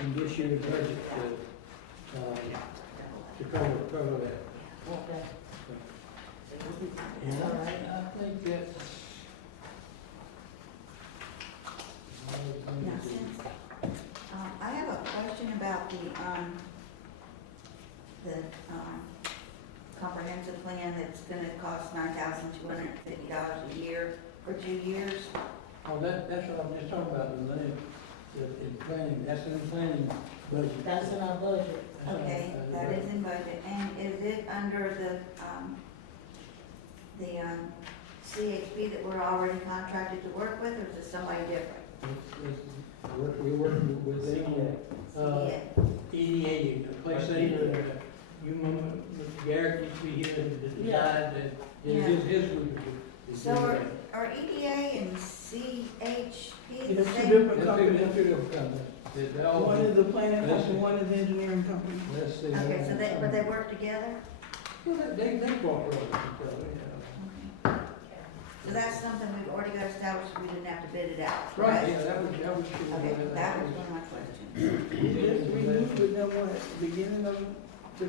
and this year's budget to cover that. Okay. And I think that's. Now, since, I have a question about the comprehensive plan that's gonna cost $9,250 a year for 2 years. Oh, that's what I'm just talking about, the money, the planning, that's in the planning budget. That's in our budget. Okay, that is in budget, and is it under the CHP that we're already contracted to work with, or is it somebody different? We're working with them, Yeah. EDA, a place they, you remember, Garrett used to be here to decide that, his group is So doing that. are EDA and CHP the It's two same? different They're companies. two different companies. They're all- One is the planning Listen. company, one is the engineering company. Let's see. Okay, so but they work together? Well, they cooperate with each other, So that's something we've already got established, we didn't have to bid it out, Right, correct? yeah, that was true. Okay, that was one of my questions. We just renewed with them, what, beginning of the,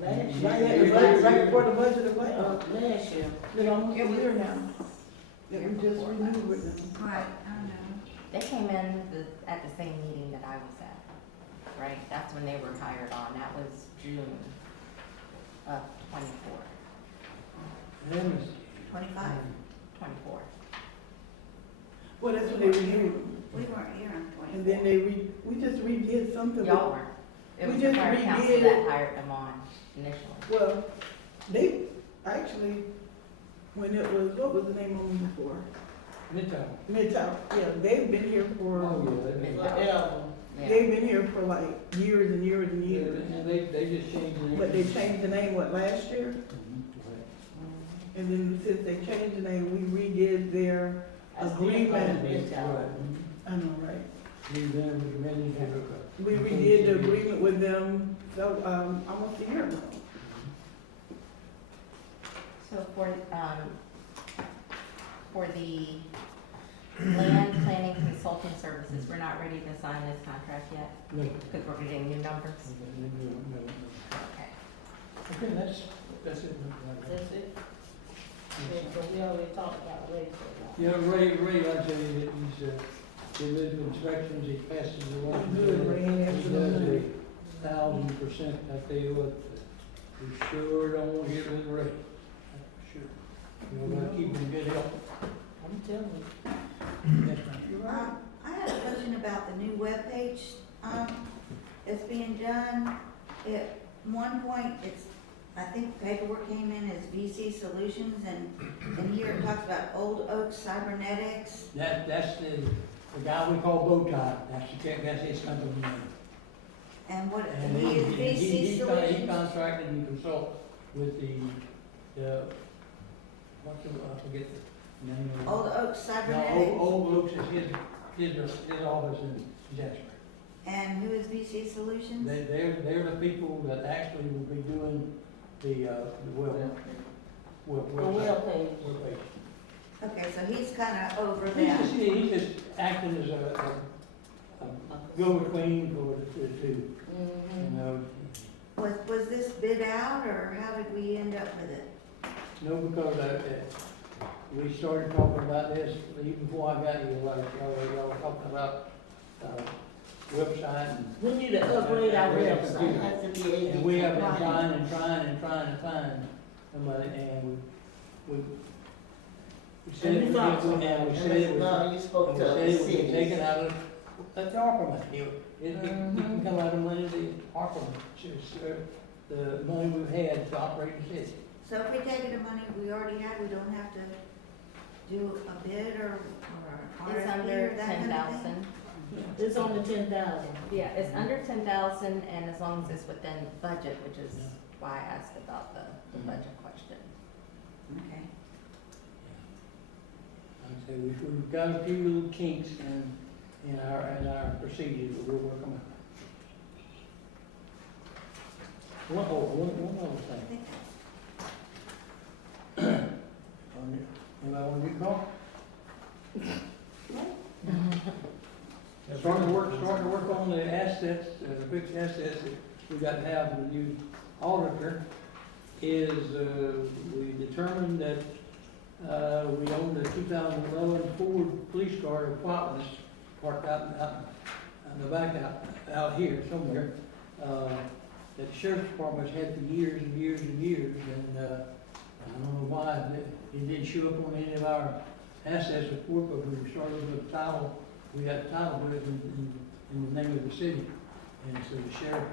Last right before the budget of, last year. like almost a year now. That we just renewed with them. Right, I don't know. They came in at the same meeting that I was at, right? That's when they were hired on. That was June of 24. Then it's- 25? 24. Well, that's when they renewed. We weren't here on 24. And then we just redid something. Y'all weren't. It We was the just fire council redid- that hired them on initially. Well, they actually, when it was, what was the name of them before? Midtown. Midtown, yeah, they've been here Oh, for, yeah, they did. Forever. Yeah. they've been here for like years and years and Yeah, years. and they just changed the name. But they changed the name, what, last year? Mhm, And then since they changed the name, we redid their I still call it agreement. right. Midtown. Right. I know, right? These them was amended to look up. We redid the agreement with them, so, almost a year ago. So for the land planning consulting services, we're not ready to sign this contract yet? No. Because we're getting new numbers? No. Okay. Okay, that's it. That's it? Yeah, but we already talked about race. Yeah, Ray, I tell you that he lives in inspections, he passes the law. Good, Ray, He absolutely. does 1,000%, I tell you what, we sure don't want to get rid of Ray. Sure. We want to keep him in good health. I'm telling you. Yes, ma'am. You're right. I had a question about the new webpage, that's being done. At one point, I think paperwork came in as VC Solutions, and here it talks about Old Oak Cybernetics. That's the guy we call Bowtie, that's his company name. And what, And he is VC he Solutions? contracted and consult with the, I forget the name of it. Old Oak No, Cybernetics? Old Oaks is his office in Jasper. And who is VC Solutions? They're the people that actually will be doing the Well paid. webpage. Okay, so he's kinda over He's just, that. he's just acting as a go-between for the two, you know. Was this bid out, or how did we end up with it? No, because we started talking about this even before I got here, like, y'all were talking about, website and. We need to upgrade our Yeah, website, computer. has to be able to. And we have been comply. trying to find somebody, and we said And it we would found be, somebody, and we and said Mr. it Garner, would, you spoke and to we said other it would be cities. taken out of the ARPA money. It can come out of money, the ARPA money, just, the money we've had to operate the city. So if we take the money we already had, we don't have to do a bid or It's RFP under or that kind of thing? 10,000. It's only 10,000. Yeah, it's under 10,000, and as long as it's within budget, which is why I asked about the budget question. Okay. Like I say, we've got a few little kinks in our procedures, but we'll work them out. One other thing. Anybody want to get caught? Starting to work on the assets, the fixed assets that we got to have with the new auditor is, we determined that, we own the 2011 Ford police car of Whiteness parked out in the back out here somewhere, that the sheriff's department's had for years and years and years, and, I don't know why it didn't show up on any of our assets report, but when we started with the title, we had the title with it in the name of the city. And so the sheriff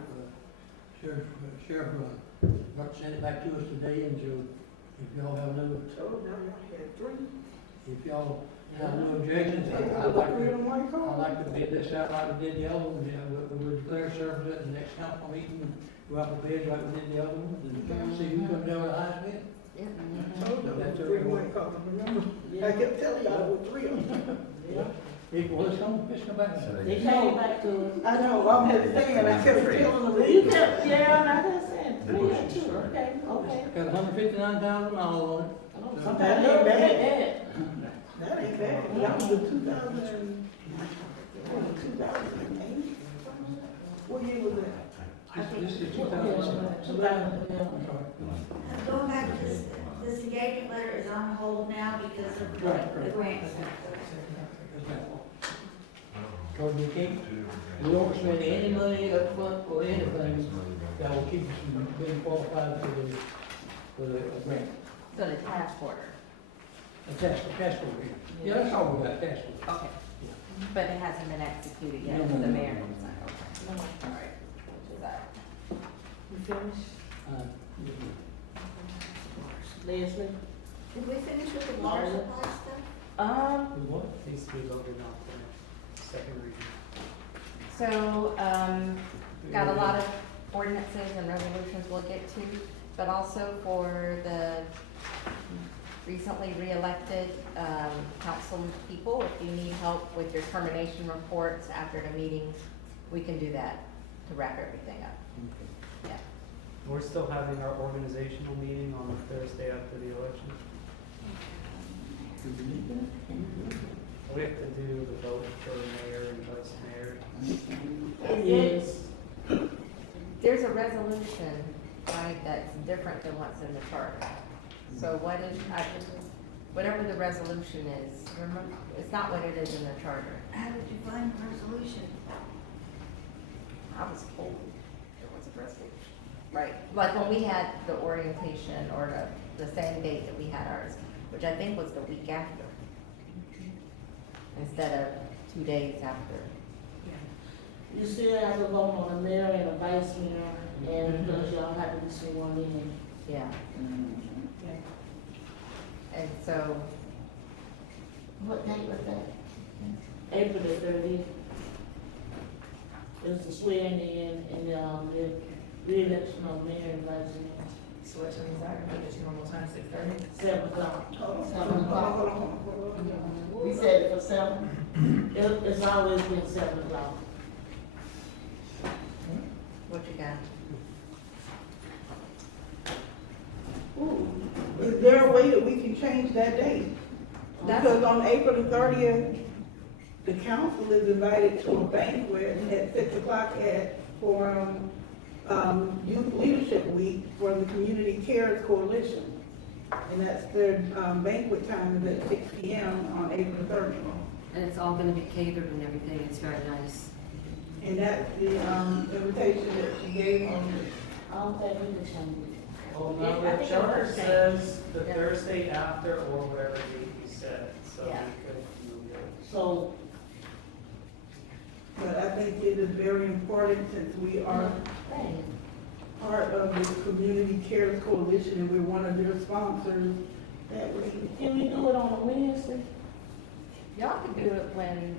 sent it back to us today, and so if y'all have no, So now y'all had three. if y'all have no objections, I'd like to bid this out like we did the other one. We'll declare service at the next council meeting, and go out for bids like we did the other one, and see who comes down with the highest bid. I told y'all, That's three okay. white collar, remember? I kept telling y'all there were three of them. Yeah. Well, let's come back. They came back to us. I know, I'm just saying, I kept telling them. You kept, yeah, I just said, three or two, okay, okay. Got 159,000 miles on it, Okay. Somebody look at that. That ain't bad. That was in 2008. What year was that? This is Yeah, 2007. Going back to this engagement letter is on hold now because of Right, the right. grant. Because we can't, we don't spend any money up front for anything that will keep us from being qualified for the grant. So the task order, A task force. Yeah, that's all we got, task force. okay. But it hasn't been executed yet, No, because the no, no. mayor hasn't signed, okay. All right. So that- You finished? Uh, Leslie? Did we finish with the water supply stuff? we what? Needs to be voted on for the second reading. So, got a lot of ordinances and resolutions we'll get to, but also for the recently re-elected, council people, if you need help with your termination reports after the meetings, we can do that to wrap everything up. Yeah. We're still having our organizational meeting on the Thursday after the election. We have to do the vote for mayor and vice mayor. Yes. There's a resolution, right, that's different than what's in the charter. So whatever the resolution is, remember, it's not what it is in the charter. How did you find the resolution? I was told there was a resolution. Right, like when we had the orientation or the same date that we had ours, which I think was the week after. Instead of 2 days after. You still have to vote on a mayor and a vice mayor, and because y'all have to be sworn in. Yeah. And so, What date was that? April the 30th. It's the swearing in and, the re-election of mayor and vice mayor. so what should we start, it's normal time, 6:30? 7 o'clock. Hold on, 7 o'clock. hold on. We said it for 7. It's always been 7 o'clock. What you got? Is there a way that we can change that date? Because on April the 30th, the council is invited to a banquet at 6 o'clock for Youth Leadership Week for the Community Cares Coalition. And that's their banquet time is at 6 p.m. on April the 30th. And it's all gonna be catered and everything, it's very nice. And that's the invitation that she gave on I don't think we can change it. Well, I no, think the it charter was says the Yeah. Thursday after or whatever date you said, so we Yeah. could move it. So, But I think it is very important since we are part of the Community Cares Coalition and we're one of their sponsors, that we, can we do it on a Wednesday? Y'all can do it when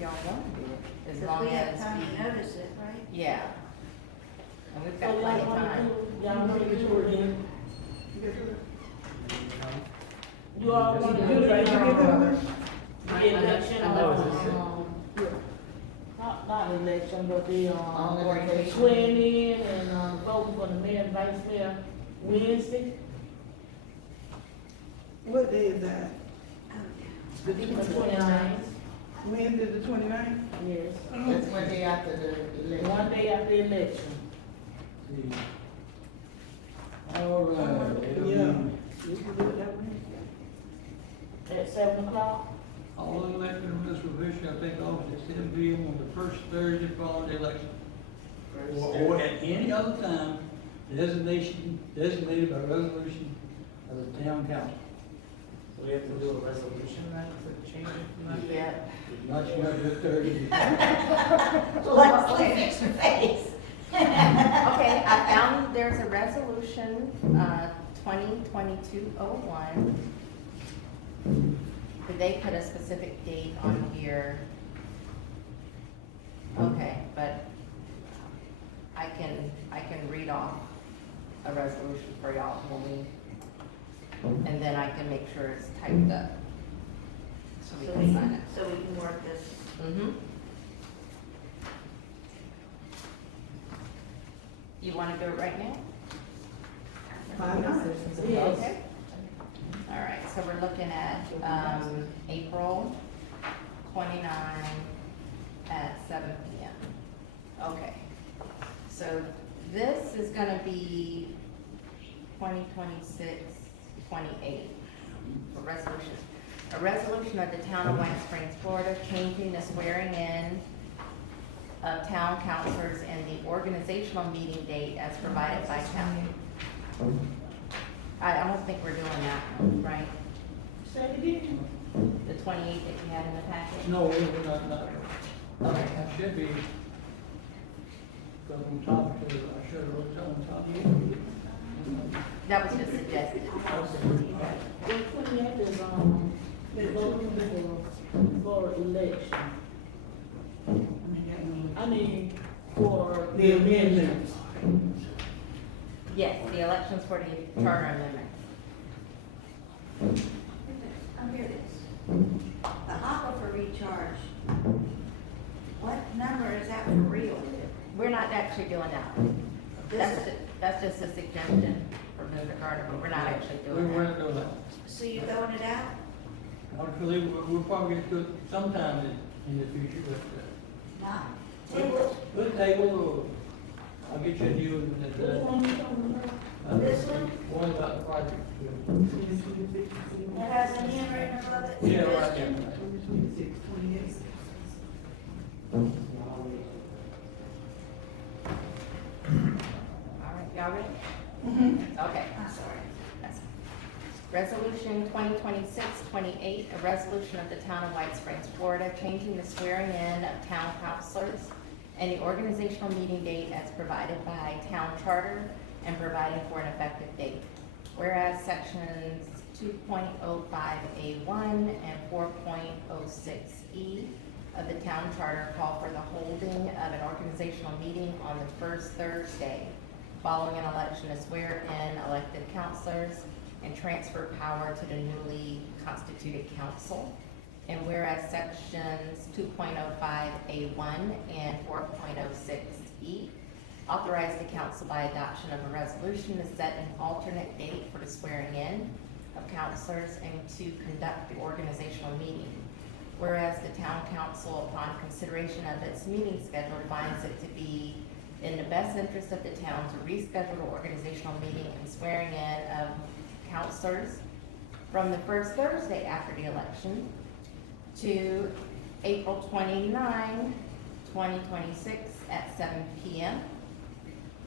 y'all want to do it, as Because long we have as time we, to notice it, right? yeah. And we've So got plenty of y'all wanna time. do, y'all wanna do it then? Um, You all wanna do you it? get that? The election Oh, is this it? not election, but the, Orientation. swearing in and, voting for the mayor and vice mayor Wednesday, What day is that? the 29th. Wednesday the 29th? Yes. That's one day after the election. One day after the election. All right. Yeah. You can do it that Wednesday. At 7 o'clock? All elected officials officials shall take office at 7 p.m. on the first Thursday following the election. Or at any other time designated by resolution of the town council. So we have to do a resolution then to change it from that date? Yeah. It's not you have to Thursday. Leslie, fix your face. Okay, I found there's a resolution, 2022-01. Did they put a specific date on here? Okay, but I can read off a resolution for y'all when we, and then I can make sure it's typed up. So we can sign it. So we can work this. Mm-hmm. You wanna do it right now? Why not? Yes. Okay. All right, so we're looking at, April 29 at 7 PM. Okay, so this is gonna be 2026, 28 for resolution. A resolution of the Town of White Springs, Florida, changing the swearing in of town councilors and the organizational meeting date as provided by county. I don't think we're doing that one, right? Say it again. The 28th that you had in the packet? No, we're not. Okay. That should be, from top to, I should have wrote on top. That was just suggested. The 28th is, voting for election. I mean, for the amendments. Yes, the elections for the charter amendment. I'm here this. The aquifer recharge, what number is that for real? We're not actually doing that. That's just a suggestion for Mr. Garner, but we're not actually We doing that. weren't doing that. So you're throwing it out? Actually, we'll probably get to it sometime in the future, but, No. Table, we'll table, I'll get you a new one Which that, one you talking about? This one? one about the project. It has a handwritten above it? Yeah, right there. Suggestion? All right, y'all ready? Okay. I'm sorry. That's- Resolution 2026-28, a resolution of the Town of White Springs, Florida, changing the swearing in of town councilors and the organizational meeting date as provided by town charter and providing for an effective date. Whereas sections 2.05A1 and 4.06E of the town charter call for the holding of an organizational meeting on the first Thursday following an election to swear in elected councilors and transfer power to the newly constituted council. And whereas sections 2.05A1 and 4.06E authorize the council by adoption of a resolution to set an alternate date for the swearing in of councilors and to conduct the organizational meeting. Whereas the town council, upon consideration of its meeting schedule, finds it to be in the best interest of the town to reschedule the organizational meeting and swearing in of councilors from the first Thursday after the election to April 29, 2026 at 7 PM.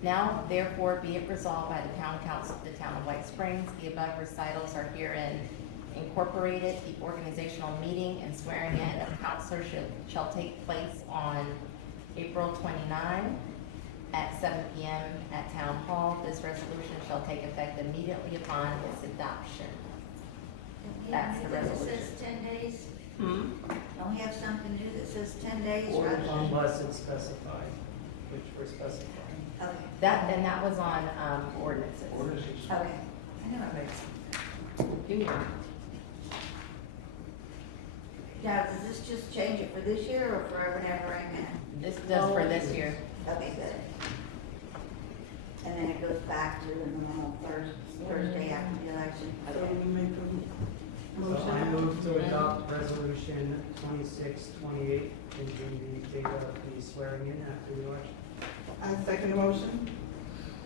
Now therefore be it resolved by the town council of the town of White Springs, the above recitals are herein incorporated. The organizational meeting and swearing in of councilors shall take place on April 29 at 7 PM at Town Hall. This resolution shall take effect immediately upon its adoption. That's the That resolution. says 10 days? Hmm? Don't we have something new that says 10 days? Or rather than- unless it's specified, which we're specifying. Okay, And that was on, ordinances. Ordinances. okay. I know it makes. Now, does this just change it for this year or forever and ever, amen? This does for this year. Okay, good. And then it goes back to the normal Thursday after the election. So we make a So I motion. move to adopt resolution 2628, changing the date of the swearing in after the election. I second the motion.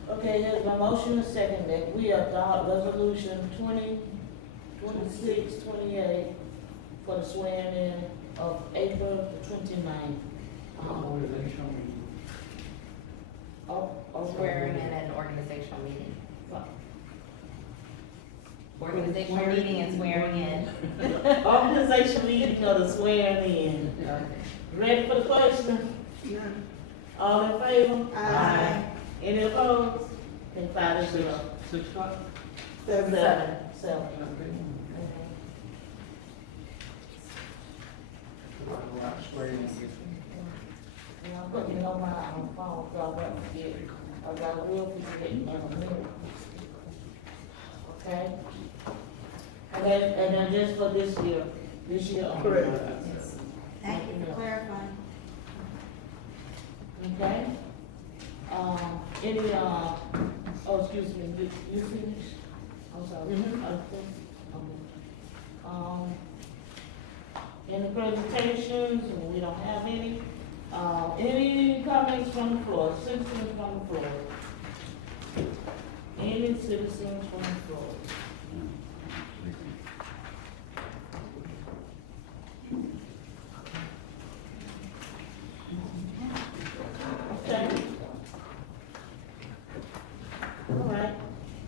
Okay, here's my motion and second that we adopt resolution 2026-28 for the swearing in of April the 29th. Organizational meeting. Swearing in an organizational meeting. Organizational meeting and swearing in. Organization meeting or the swearing in. Ready for the question? None. All in favor? Aye. Any opposed? And 5-0. 6 o'clock? Seven. Seven. And I'm putting on my phone, so I won't forget. I got a real piece of it in a minute. Okay? And then just for this year only. Correct. Thank you for clarifying. Okay? Excuse me, you finished? I'm sorry. Okay. Any presentations? We don't have any. Any comments from the floor, citizens from the floor? Any citizens from the floor? Okay. All right,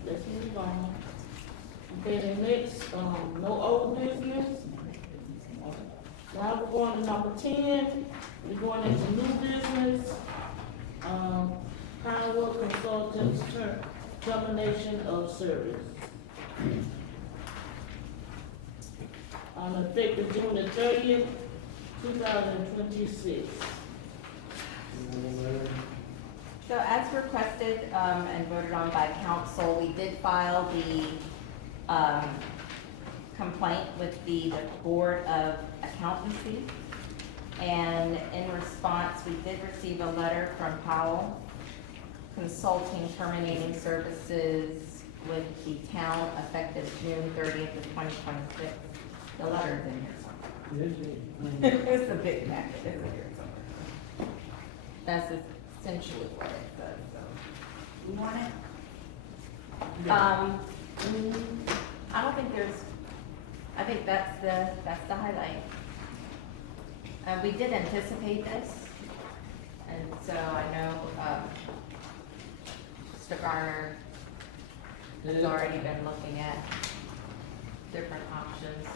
let's move on. Okay, the next, no old business. Now we're going to number 10, we're going into new business. Powell Consultants termination of service. Effective June the 30th, 2026. So as requested, and voted on by council, we did file the, complaint with the Board of Accountancy. And in response, we did receive a letter from Powell Consulting terminating services with the town effective June 30th of 2026. The letter's in here somewhere. It's a big packet, it's in here somewhere. That's essentially what it says, so. You want it? I don't think there's, I think that's the highlight. We did anticipate this, and so I know, Mr. Garner has already been looking at different options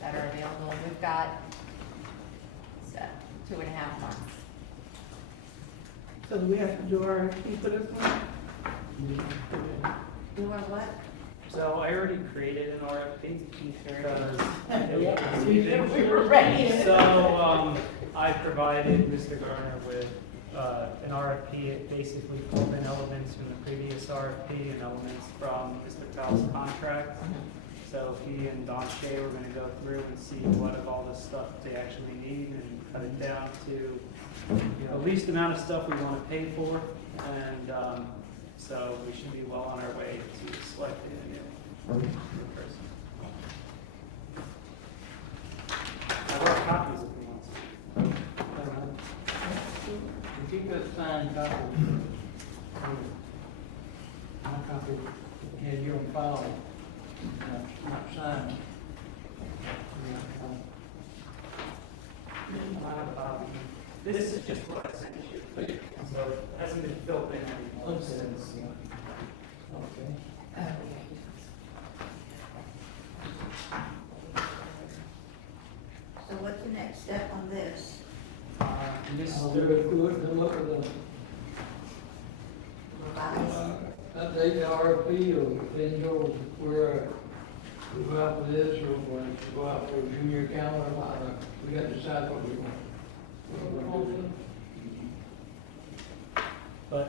that are available. We've got, 2.5 months. So do we have to do our RFP for this one? Do what? So I already created an RFP because We were ready. So, I provided Mr. Garner with, an RFP. It basically pulled in elements from the previous RFP and elements from Mr. Powell's contract. So he and Don Shea were gonna go through and see what of all this stuff they actually need and cut it down to, the least amount of stuff we wanna pay for. And, so we should be well on our way to selecting a new person. I wrote copies if you want to. Keep that signed copy. My copy, had you on file, not signed. I have a copy. This is just what I sent you. So it hasn't been filled in anymore since. Okay. So what's the next step on this? I'll do it, look at the, Revise? update the RFP or then go where we go out for this or when we go out for a junior calendar, we got to decide what we want. But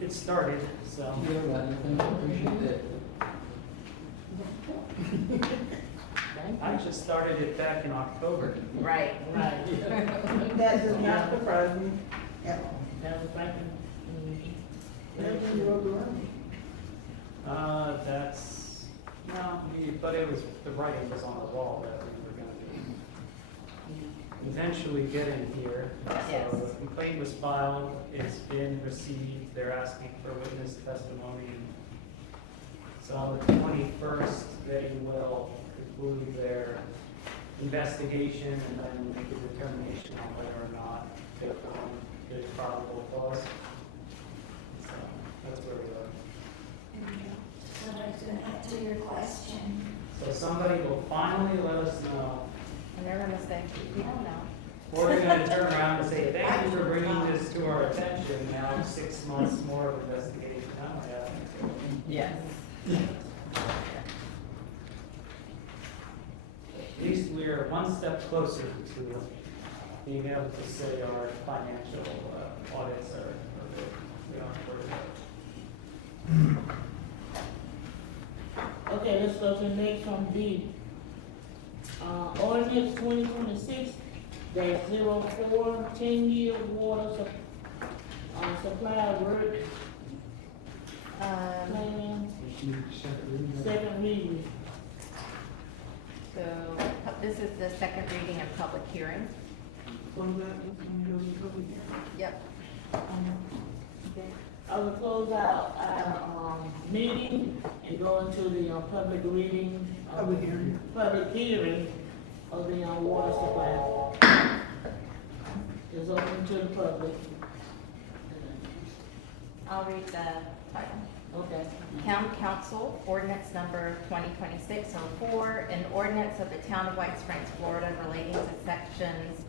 it started, so. Yeah, right, I appreciate that. I just started it back in October. Right. Right. That does not surprise me. That was back That's when you were running. That's, no, but it was, the writing was on the wall that we were gonna eventually get in here. Yes. So the complaint was filed, it's been received, they're asking for witness testimony. So on the 21st, they will conclude their investigation and then make a determination on whether or not they found the probable cause. So that's where we are. Somebody's gonna answer your question. So somebody will finally let us know, And they're gonna say, we don't know. or they're gonna turn around and say, thank you for bringing this to our attention, now 6 months more of investigation. Oh, yeah. Yes. At least we're one step closer to being able to say our financial audits are good. We aren't worried about. Okay, let's go to the next one, B. Ordinance 2026, dash 04, 10-year water supply work plan, second reading. So, this is the second reading and public hearing. One back, this one goes to public hearing. Yep. I will close out our, meeting and go into the, public reading. Public hearing. Public hearing of the, water supply. It's open to the public. I'll read the title. Okay. Town Council, Ordinance Number 2026-04, an ordinance of the Town of White Springs, Florida relating to sections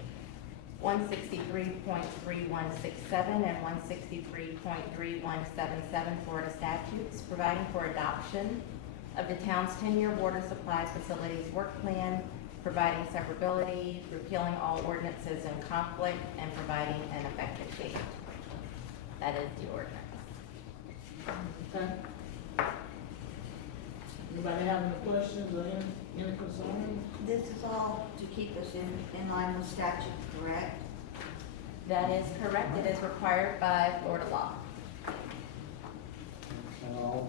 163.3167 and 163.3177 Florida statutes, providing for adoption of the town's 10-year water supply facilities work plan, providing severability, repealing all ordinances in conflict, and providing an effective date. That is the ordinance. Okay. Anybody have any questions or any concerns? This is all to keep us in line with statute, correct? That is correct. It is required by Florida law.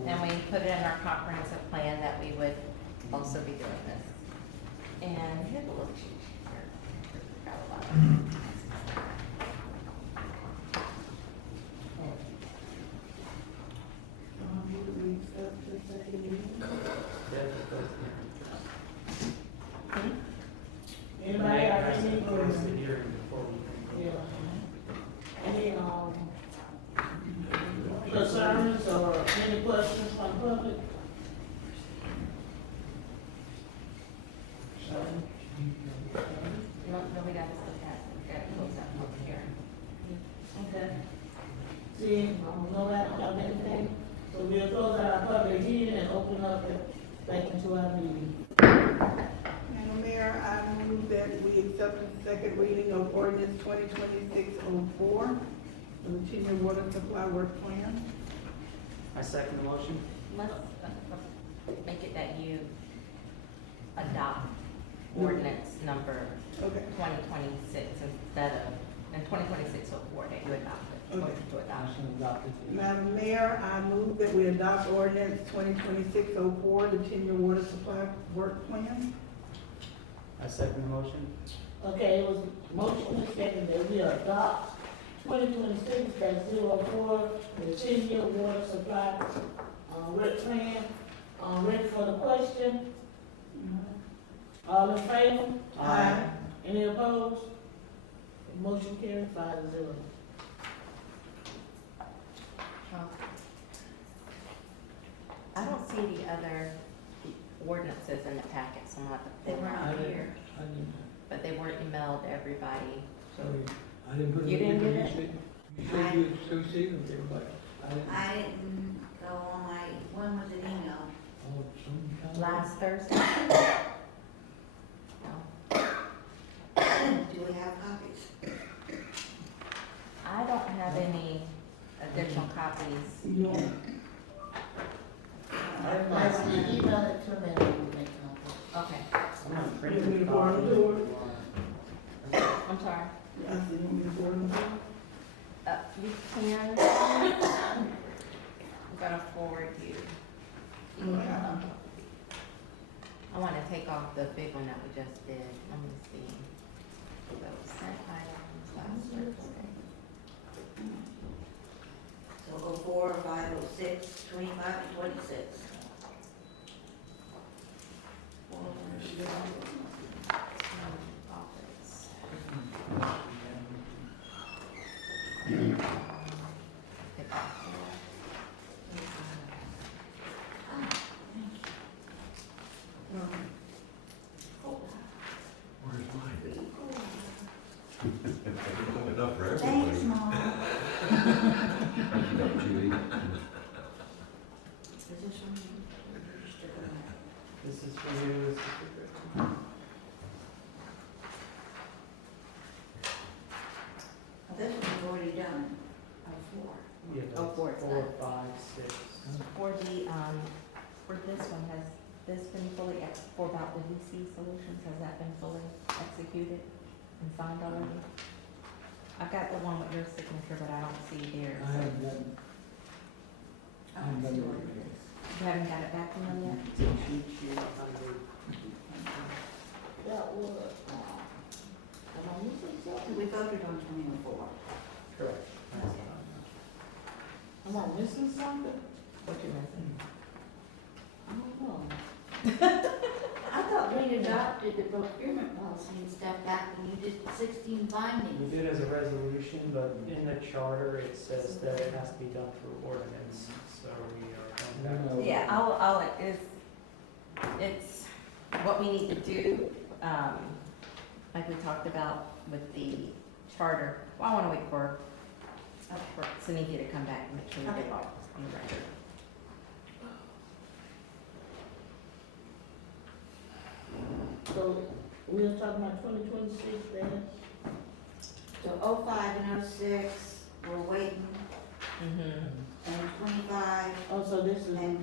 And we put it in our comprehensive plan that we would also be doing this. And here's a little cheat sheet here. Got a lot of it. We accept the second reading. Anybody have any, Close the hearing before we can go. yeah, any, concerns or any questions from the public? No, we got to look at, we got to close that public hearing. Okay. See, no that, have anything? So we'll close out our public hearing and open up back into our meeting. Madam Mayor, I move that we accept the second reading of ordinance 2026-04 for the 10-year water supply work plan. I second the motion. Let's make it that you adopt ordinance number Okay. 2026 instead of, and 2026-04, that you adopt it. Okay. Motion to adopt. Madam Mayor, I move that we adopt ordinance 2026-04, the 10-year water supply work plan. I second the motion. Okay, it was motion and second that we adopt 2026-04, the 10-year water supply, work plan. Ready for the question? All in favor? Aye. Any opposed? Motion carried 5-0. I don't see the other ordinances in the packet, so I'm not, they were not here, but they weren't emailed to everybody. Sorry, I didn't put it. You didn't get it? You said you associated with everybody. I didn't go on when was it emailed? Oh, some kind of- Last Thursday? No. Do we have copies? I don't have any additional copies. You want- I see, email it to me and we'll make copies. Okay, I'm not You printing want me to the forward them to her? I'm sorry. I said, you want me to forward them to her? You can. I'm gonna forward you. Okay. I wanna take off the big one that we just did. Let me see. Those sent items last Thursday. So 04, 506, 25, and 26. Office. Get back there. Where's mine? Enough for everybody. Thanks, Mom. Got you, Lee. Is this from you? This is for you, this is for Gretchen. This one's already done. 04. Yeah, Oh, that's four, it's 4, not. 5, 6. For the, for this one, has this been fully, for about the VC solutions, has that been fully executed and signed already? I've got the one with your signature, but I don't see theirs. I haven't done, I haven't done it. You haven't got it back from them yet? Cheat sheet under That was, am I missing something? We voted on 2004. Correct. Am I missing something? What you missing? I don't know. I thought we adopted the procurement policy and stuff back when you did 16 We findings. did as a resolution, but in the charter, it says that it has to be done through ordinance, so we are going back to. Yeah, it's what we need to do, like we talked about with the charter. Well, I wanna wait for Sunita to come back and make sure we get it all on the record. So we're talking about 2026 then? So 05 and 06, we're waiting, Mm-hmm. and 25, Oh, so this is, and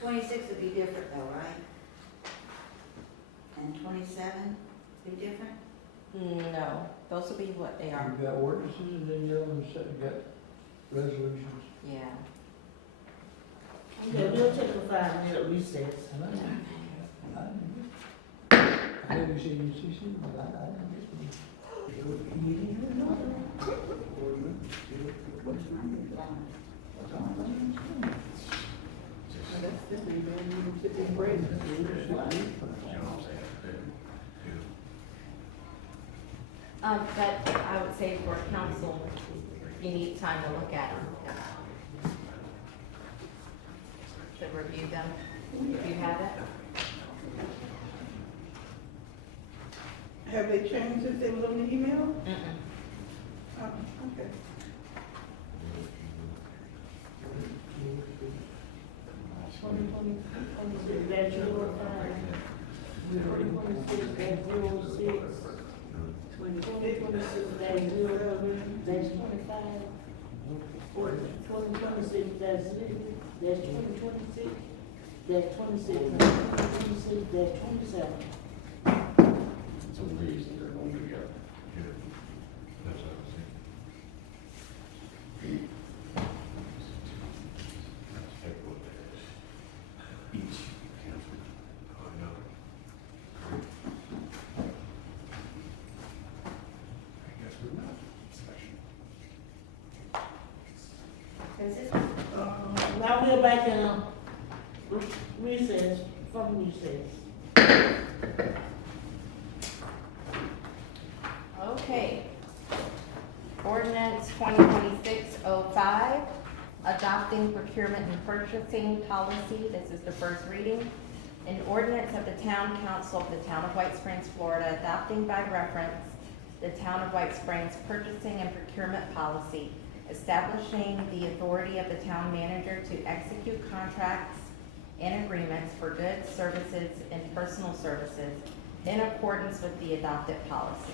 26 would be different though, right? And 27 be different? No, those will be what they are, You've got ordinances and then you got resolutions. yeah. okay, we'll take a 5-minute recess. I never seen you see some, but I didn't get some. That's different, man, you can sit and break. But I would say for council, you need time to look at them. To review them, if you have it. Have they changed since they was on the email? Mm-mm. Oh, okay. That's your 2026, that's 06. 2026, that's 07, that's 25. 2026, that's 2026, that's 26, 2026, that's 27. So these are going to go. Good. That's what I was thinking. Let's take a look at each council. Oh, I know. I guess we're not. Is this, Now we're back in recess, from recess. Okay. Ordinance 2026-05, adopting procurement and purchasing policy. This is the first reading. An ordinance of the Town Council of the Town of White Springs, Florida, adopting by reference the Town of White Springs purchasing and procurement policy, establishing the authority of the town manager to execute contracts and agreements for goods, services, and personal services in accordance with the adopted policy,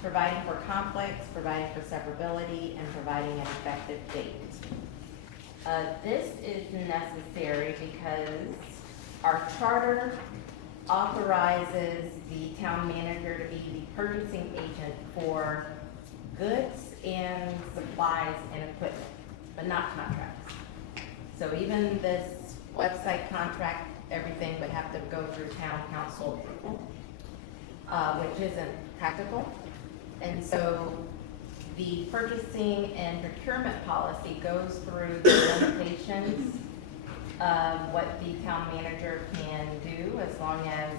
providing for conflicts, providing for severability, and providing an effective date. This is necessary because our charter authorizes the town manager to be the purchasing agent for goods and supplies and equipment, but not contracts. So even this website contract, everything would have to go through town council approval, which isn't practical. And so the purchasing and procurement policy goes through the limitations of what the town manager can do, as long as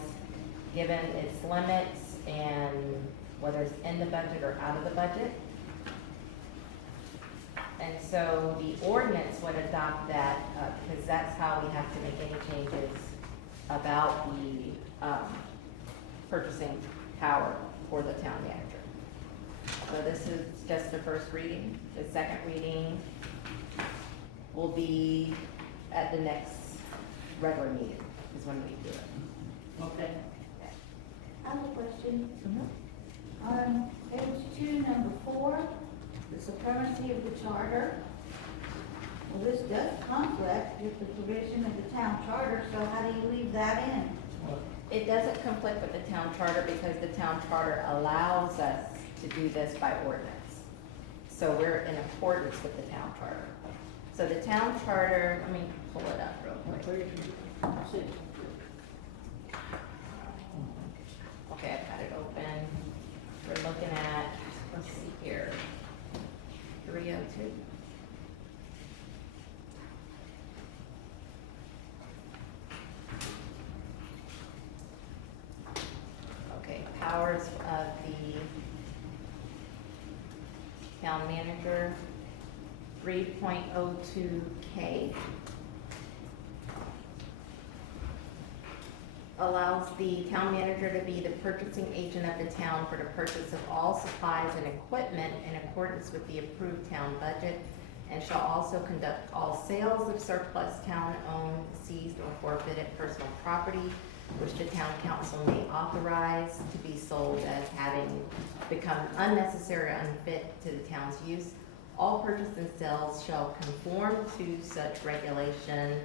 given its limits and whether it's in the budget or out of the budget. And so the ordinance would adopt that, because that's how we have to make any changes about the purchasing power for the town manager. So this is just the first reading. The second reading will be at the next regular meeting, is when we do it. Okay. I have a question. On page 2, number 4, the supremacy of the charter. Well, this does conflict with the provision of the town charter, so how do you leave that in? It doesn't conflict with the town charter because the town charter allows us to do this by ordinance. So we're in accordance with the town charter. So the town charter, let me pull it up real quick. Okay, I've got it open. We're looking at, let's see here, 302. Okay, powers of the town manager, 3.02K. Allows the town manager to be the purchasing agent of the town for the purchase of all supplies and equipment in accordance with the approved town budget, and shall also conduct all sales of surplus town-owned, seized, or forfeited personal property which the town council may authorize to be sold as having become unnecessary or unfit to the town's use. All purchase and sales shall conform to such regulation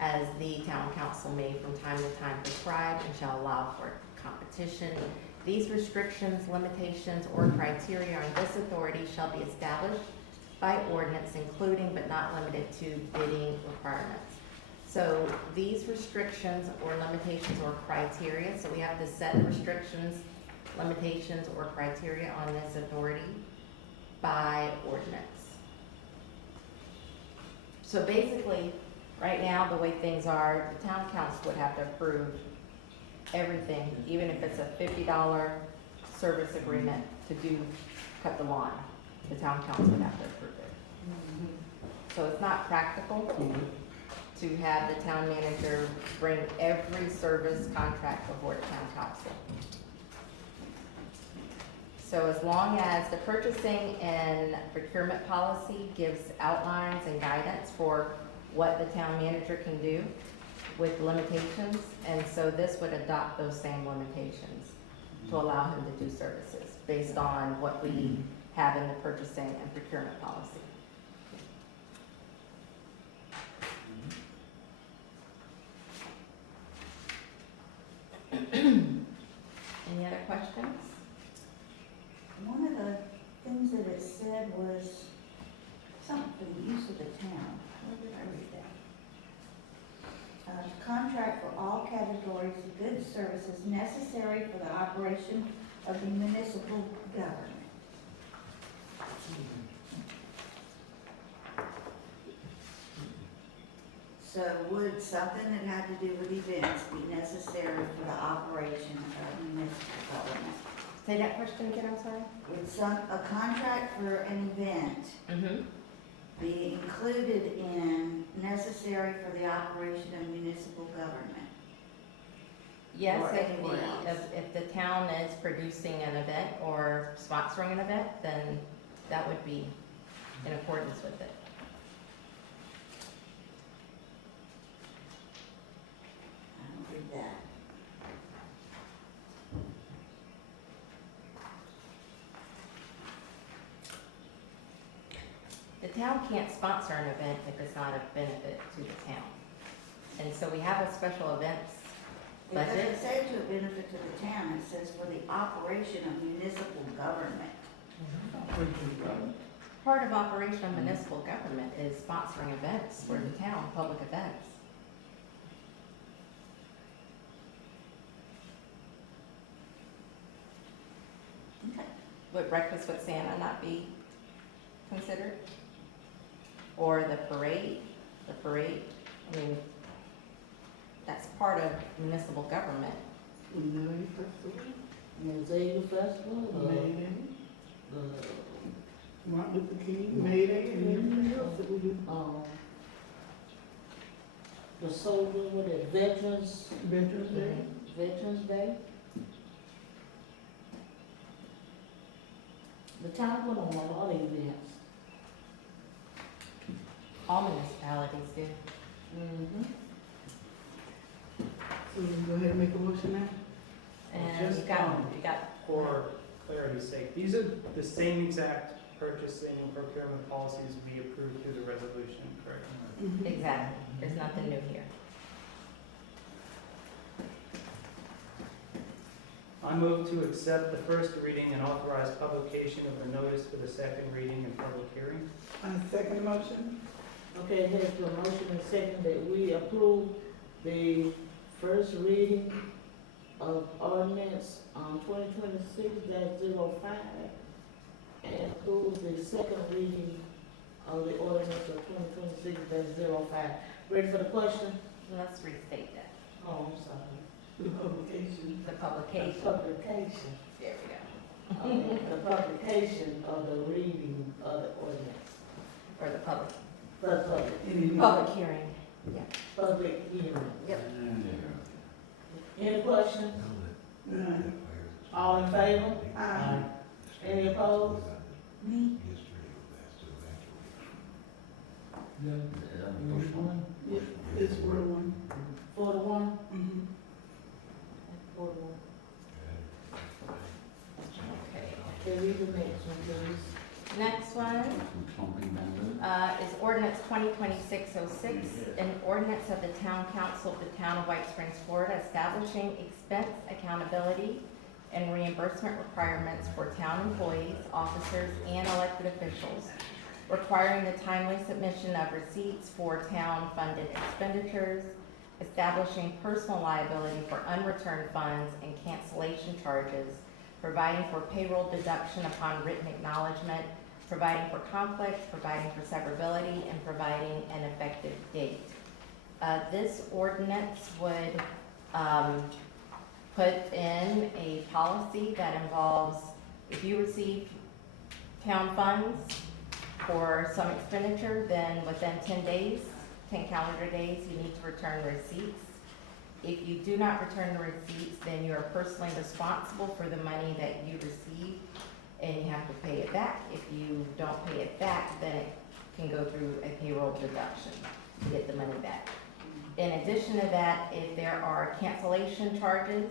as the town council may from time to time prescribe, and shall allow for competition. These restrictions, limitations, or criteria on this authority shall be established by ordinance, including but not limited to bidding requirements. So these restrictions or limitations or criteria, so we have to set restrictions, limitations, or criteria on this authority by ordinance. So basically, right now, the way things are, the town council would have to approve everything, even if it's a $50 service agreement to cut the lawn. The town council would have to approve it. So it's not practical to have the town manager bring every service contract before the town council. So as long as the purchasing and procurement policy gives outlines and guidance for what the town manager can do with limitations, and so this would adopt those same limitations to allow him to do services based on what we have in the purchasing and procurement policy. Any other questions? One of the things that it said was something for the use of the town. Where did I read that? Contract for all categories of goods, services necessary for the operation of the municipal government. So would something that had to do with events be necessary for the operation of municipal government? Say that question again, I'm sorry? Would a contract for an event be included in necessary for the operation of municipal government? Yes, Or anywhere else? if the town is producing an event or sponsoring an event, then that would be in accordance with it. I don't read that. The town can't sponsor an event if it's not a benefit to the town. And so we have a special events It budget. doesn't say to a benefit to the town, it says for the operation of municipal government. Part of operation of municipal government is sponsoring events for the town, public events. Okay. Would Breakfast with Santa not be considered? Or the parade, I mean, that's part of municipal government. Mosaic Festival, Martin Luther King, May Day, and everything else that we do. the soldiers, what is Veterans, Veterans Day. Veterans Day. The town put on a lot of events. All municipalities do. So we can go ahead and make a motion now? And you got, For clarity's sake, these are the same exact purchasing and procurement policies we approved through the resolution, correct? exactly, there's nothing new here. I move to accept the first reading and authorize publication of the notice for the second reading and public hearing. I second the motion. Okay, there's a motion and second that we approve the first reading of ordinance, 2026-05, and approve the second reading of the ordinance of 2026-05. Ready for the question? Let's restate that. Oh, I'm sorry. The publication. The The publication. publication, There we go. the publication of the reading of the ordinance. Or the public, For the public hearing. public hearing. Yep. Any questions? None. All in favor? Aye. Any opposed? Me? It's word one. 41? Mhm. 41. Okay. Okay, read the next one, please. Next one is ordinance 2026-06, an ordinance of the Town Council of the Town of White Springs, Florida, establishing expense accountability and reimbursement requirements for town employees, officers, and elected officials, requiring the timely submission of receipts for town-funded expenditures, establishing personal liability for unreturned funds and cancellation charges, providing for payroll deduction upon written acknowledgement, providing for conflicts, providing for severability, and providing an effective date. This ordinance would put in a policy that involves, if you receive town funds for some expenditure, then within 10 days, 10 calendar days, you need to return receipts. If you do not return the receipts, then you are personally responsible for the money that you receive, and you have to pay it back. If you don't pay it back, then it can go through a payroll deduction to get the money back. In addition to that, if there are cancellation charges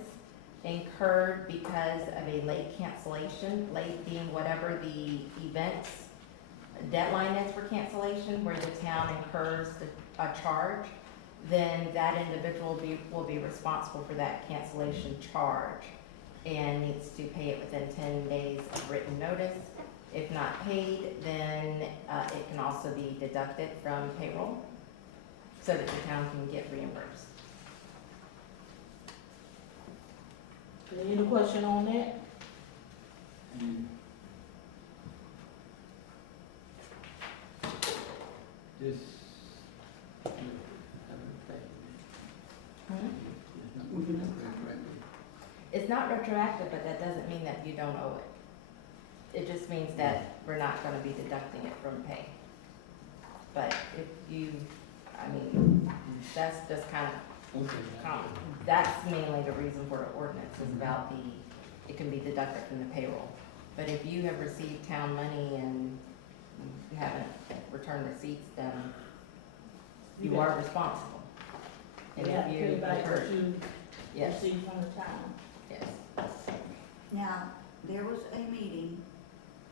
incurred because of a late cancellation, late being whatever the event's deadline is for cancellation, where the town incurs a charge, then that individual will be responsible for that cancellation charge and needs to pay it within 10 days of written notice. If not paid, then it can also be deducted from payroll so that the town can get reimbursed. Any question on that? This. It's not retroactive, but that doesn't mean that you don't owe it. It just means that we're not gonna be deducting it from pay. But if you, I mean, that's just kind of common. That's mainly the reason for the ordinance, is about it can be deducted from the payroll. But if you have received town money and you haven't returned receipts, then you are responsible. And You have to if pay you back what return, you yes, received from the town. yes. Now, there was a meeting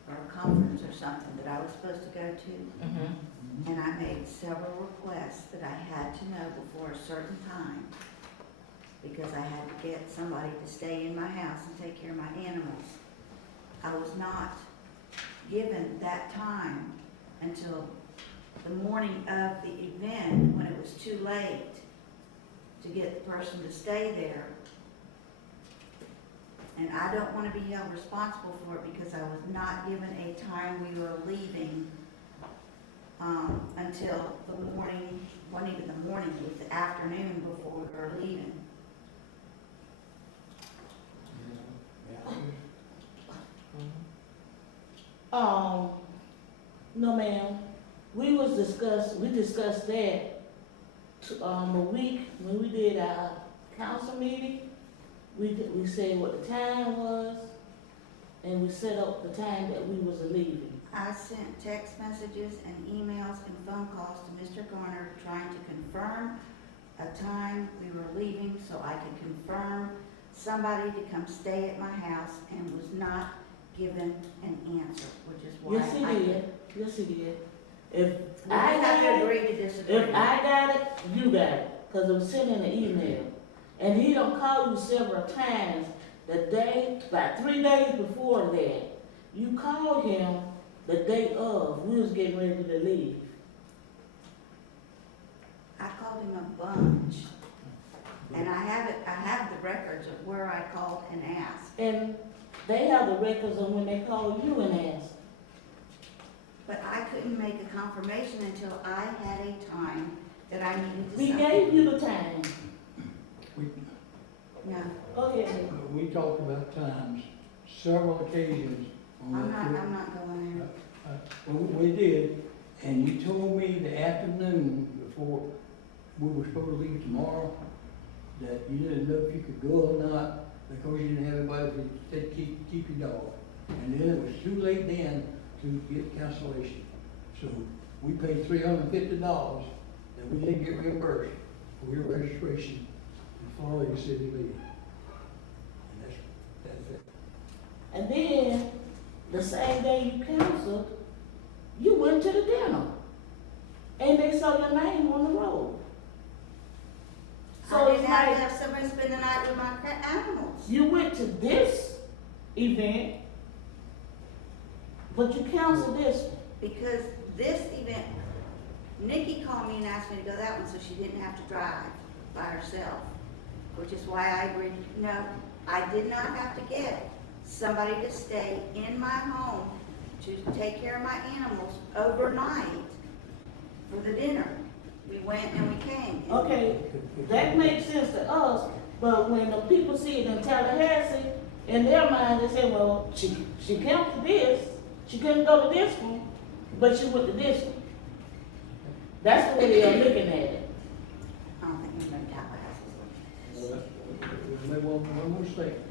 or a conference or something that I was supposed to go to, Mm-hmm. and I made several requests that I had to know before a certain time, because I had to get somebody to stay in my house and take care of my animals. I was not given that time until the morning of the event, when it was too late to get the person to stay there. And I don't want to be held responsible for it because I was not given a time we were leaving until the morning, wasn't even the morning, it was the afternoon before we were leaving. No ma'am, we discussed that a week when we did our council meeting. We said what the time was, and we set up the time that we was leaving. I sent text messages and emails and phone calls to Mr. Garner trying to confirm a time we were leaving so I could confirm somebody to come stay at my house, and was not given an answer, which is why Yes, he did. Yes, he did. If We I have got to it, agree to disagree. if I got it, you got it, cause it was sent in the email. And he don't call you several times the day, about 3 days before that. You called him the day of, we was getting ready to leave. I called him a bunch. And I have the records of where I called and asked. And they have the records of when they called you and asked. But I couldn't make a confirmation until I had a time that I needed to We sign. gave you the time. No, Go ahead. We talked about times, several occasions on I'm that trip. not going there. Well, we did, and you told me the afternoon before we were supposed to leave tomorrow, that you didn't know if you could go or not, because you didn't have anybody to keep your dog. And then it was too late then to get cancellation. So we paid $350 that we didn't get reimbursed for your registration in Florida City League. And that's it. And then, the same day you canceled, you went to the dinner. And they saw your name on the road. I So didn't it's have to like, have somebody spend the night with my animals. you went to this event, but you canceled this one. Because this event, Nikki called me and asked me to go that one so she didn't have to drive by herself, which is why I agreed. No, I did not have to get somebody to stay in my home to take care of my animals overnight for the dinner. We went and we came. Okay, that makes sense to us, but when the people see it in Tallahassee, in their mind, they say, well, she canceled this, she couldn't go to this one, but she went to this one. That's the way they're looking at it. I don't think anybody Tallahassee. Maybe one more statement.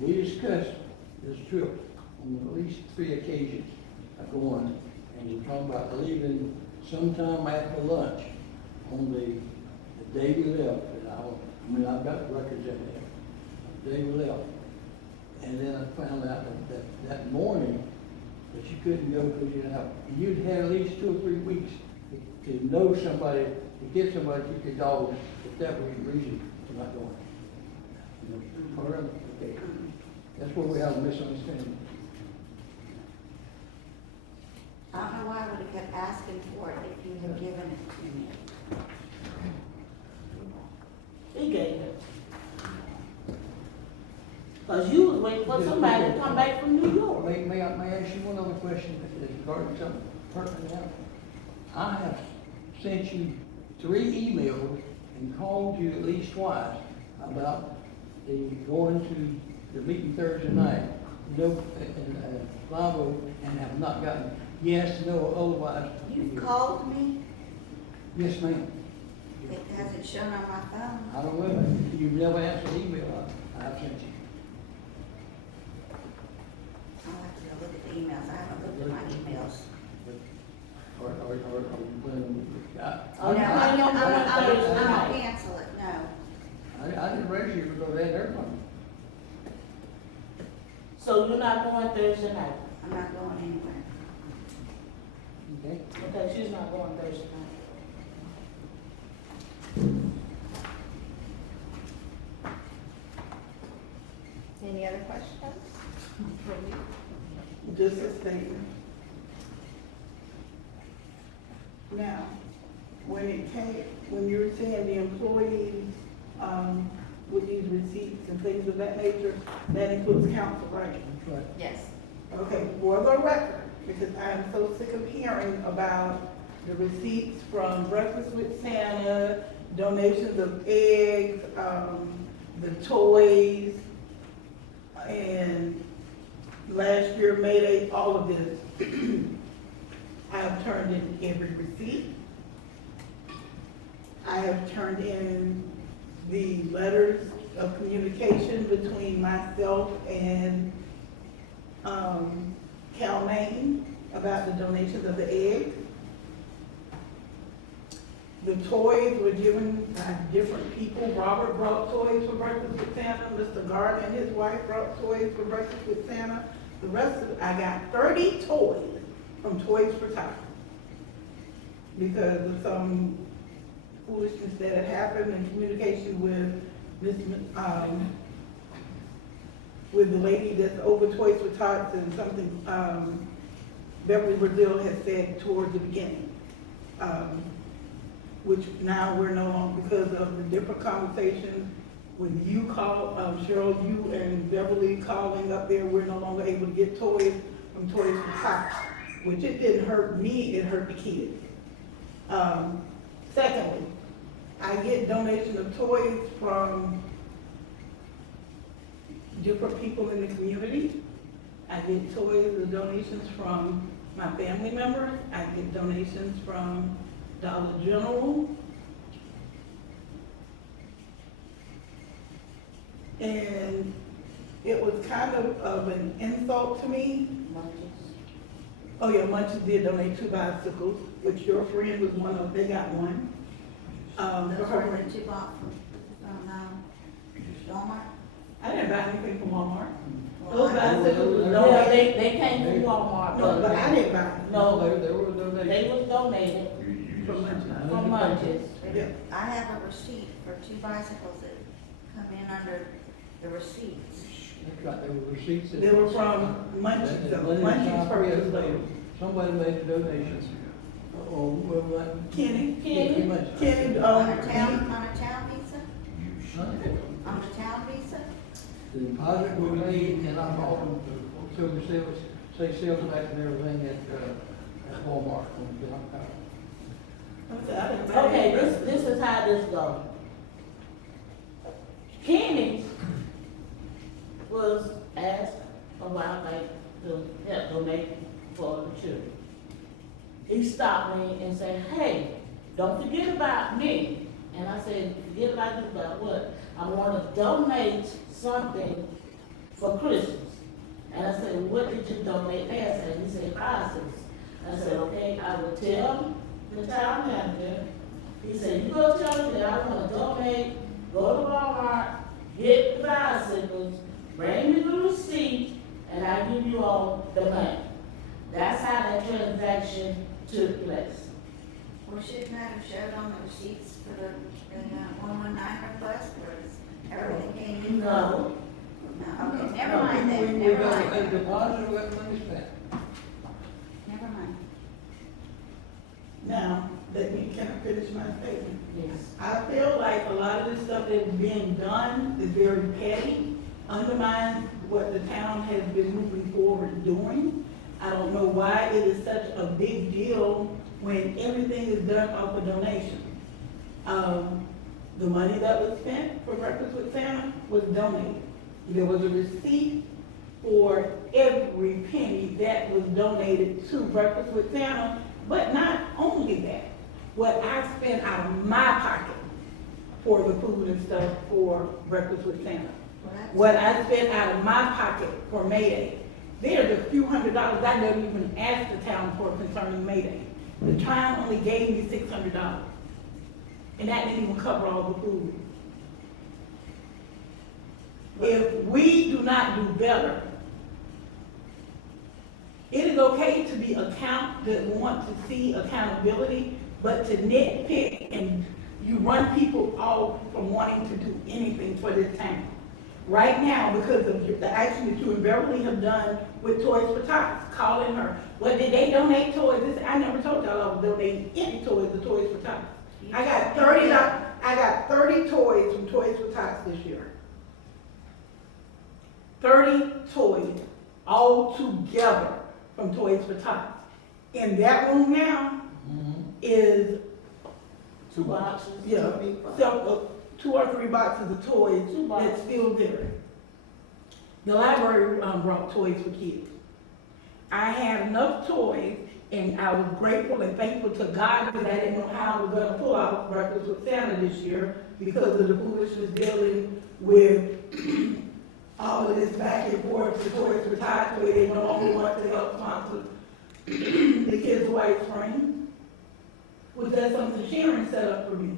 We discussed this trip on at least 3 occasions of going, and we're talking about leaving sometime after lunch on the day we left. And I've got records in there, the day we left. And then I found out that morning that you couldn't go because you didn't have, you'd had at least 2 or 3 weeks to know somebody, to get somebody to keep your dogs, if that was the reason for not going. You know, all right, okay. That's where we have a misunderstanding. I don't know why I would have kept asking for it if you had given it to me. He gave it. Cause you was waiting for somebody to come back from New York. May I ask you one other question regarding something pertinent now? I have sent you 3 emails and called you at least twice about the going to the meeting Thursday night, no, and Bravo, and have not gotten yes, no, otherwise. You've called me, Yes, ma'am. it hasn't shown on my phone. I don't know, you've never answered the email I've sent you. I'll have to go look at the emails, I haven't looked at my emails. Or you planning on? Oh, No, no, I'm no, gonna no, no, no. cancel it, no. I didn't register you because they had their money. So you're not going Thursday night? I'm not going anywhere. Okay? Okay, she's not going Thursday night. Any other questions for you? Just a statement. Now, when you were saying the employees, with these receipts and things of that nature, that includes council, right? That's right. Yes. Okay, for the record, because I am so sick of hearing about the receipts from Breakfast with Santa, donations of eggs, the toys, and last year, May Day, all of this. I have turned in every receipt. I have turned in the letters of communication between myself and Cal Maine about the donations of the eggs. The toys were given by different people. Robert brought toys for Breakfast with Santa. Mr. Garner and his wife brought toys for Breakfast with Santa. The rest of it, I got 30 toys from Toys for Tots because of some foolishness that had happened in communication with the lady that's over Toys for Tots and something Beverly Brazil had said towards the beginning. which now we're no longer, because of the different conversations, when you call, Cheryl, you and Beverly calling up there, we're no longer able to get toys from Toys for Tots, which it didn't hurt me, it hurt the kids. Secondly, I get donations of toys from different people in the community. I get toys and donations from my family members. I get donations from Dollar General. And it was kind of an insult to me. Oh yeah, Munchies did donate 2 bicycles, which your friend was one of, they got one. Those For her. were the 2 bought from Walmart. I didn't buy anything from Walmart. Those bicycles was No, donated. they came from Walmart, No, but I didn't buy them. No, There were donations. they was donated From Munchies. from Munchies. Yeah. I have a receipt for 2 bicycles that come in under the receipts. That's right, there were receipts. They were from Munchies, though. Munchies purchased those. Somebody made a donation. Or, well, Kenny, Kenny. Kenny, On a town visa? Huh? On the town visa? The deposit was made, and I bought them to the sales, say sales tax and everything at Walmart. I didn't buy Okay, anything. this is how this goes. Kenny was asked a while back to help donate for the children. He stopped me and said, hey, don't forget about me. And I said, forget about you about what? I want to donate something for Christmas. And I said, what did you donate last? And he said, bicycles. I said, okay, I will tell the town manager. He said, you go tell him that I want to donate, go to Walmart, get the bicycles, bring me the receipt, and I give you all the money. That's how that transaction took place. Well, shouldn't that have showed on the receipts for the 119 request, or is everything came in? No. No, okay, never mind then, We never got a mind, deposit, we got money spent. never mind. Now, let me, can I finish my statement? Yes. I feel like a lot of this stuff that's being done is very petty, undermines what the town has been moving forward doing. I don't know why it is such a big deal when everything is done off a donation. The money that was spent for Breakfast with Santa was donated. There was a receipt for every penny that was donated to Breakfast with Santa, but not only that, what I spent out of my pocket for the food and stuff for Breakfast with Santa. What I spent out of my pocket for May Day. There's a few $100s I never even asked the town for concerning May Day. The town only gave me $600. And that didn't even cover all the food. If we do not do better, it is okay to be that want to see accountability, but to nitpick and you run people off from wanting to do anything for this town. Right now, because of the action that you and Beverly have done with Toys for Tots, calling her, well, did they donate toys? I never told y'all I was donating any toys to Toys for Tots. I got $30 toys from Toys for Tots this year. 30 toys all together from Toys for Tots. In that room now is 2 boxes. yeah, so 2 or 3 boxes of toys that's still there. The library brought toys for kids. I had enough toys, and I was grateful and thankful to God because I didn't know how I was going to pull out Breakfast with Santa this year because of the foolishness dealing with all of this back and forth to Toys for Tots, where they no longer want to help sponsor the kids' white spring. Was that something Sharon set up for me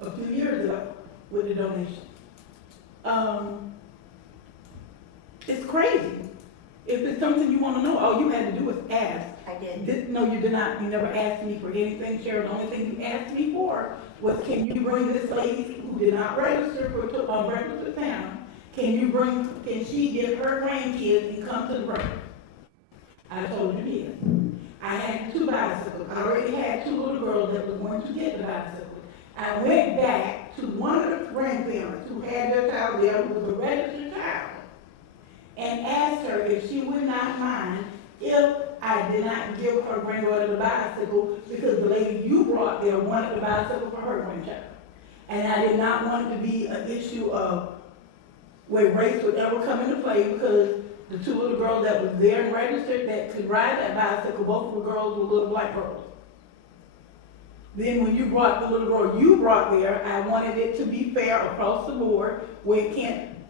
a few years ago with the donation? It's crazy. If it's something you want to know, all you had to do was ask. I did. No, you did not. You never asked me for anything, Sharon. The only thing you asked me for was, can you bring this lady who did not register for Breakfast with Santa? Can she get her grandkids and come to the breakfast? I told you yes. I had 2 bicycles. I already had 2 little girls that were going to get the bicycles. I went back to one of the grandparents who had their child there, who was a registered child, and asked her if she would not mind if I did not give her granddaughter the bicycle, because the lady you brought there wanted the bicycle for her grandchild. And I did not want it to be an issue of where race would ever come into play, because the two little girls that was there and registered that could ride that bicycle, both of the girls were little black girls. Then when you brought the little girl you brought there, I wanted it to be fair across the board, where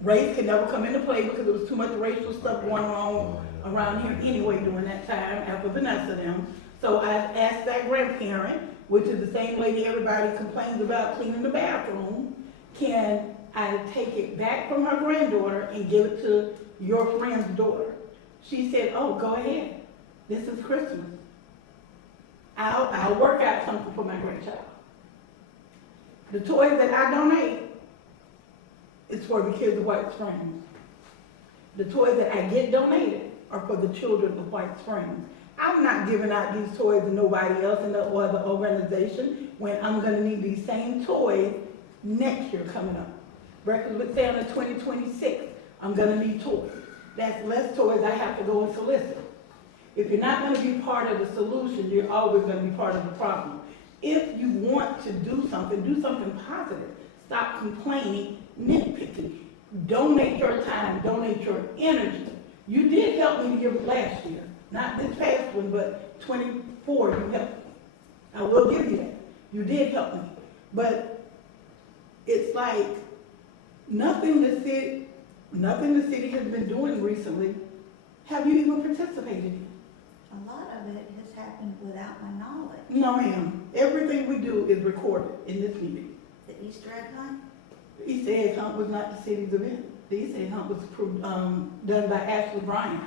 race could never come into play, because there was too much racial stuff going on around here anyway during that time after Vanessa them. So I asked that grandparent, which is the same lady everybody complains about cleaning the bathroom, can I take it back from her granddaughter and give it to your friend's daughter? She said, oh, go ahead. This is Christmas. I'll work out something for my grandchild. The toys that I donate is for the kids of White Springs. The toys that I get donated are for the children of White Springs. I'm not giving out these toys to nobody else in the other organization when I'm gonna need these same toys next year coming up. Breakfast with Santa 2026, I'm gonna need toys. That's less toys I have to go and solicit. If you're not gonna be part of the solution, you're always gonna be part of the problem. If you want to do something positive. Stop complaining, nitpicking. Donate your time, donate your energy. You did help me to give last year. Not this past one, but 24, you helped me. I will give you that. You did help me. But it's like nothing the city has been doing recently, have you even participated in? A lot of it has happened without my knowledge. No, ma'am. Everything we do is recorded in this meeting. The Easter egg hunt? The Easter egg hunt was not the city's event. The Easter egg hunt was done by Ashley Bryan.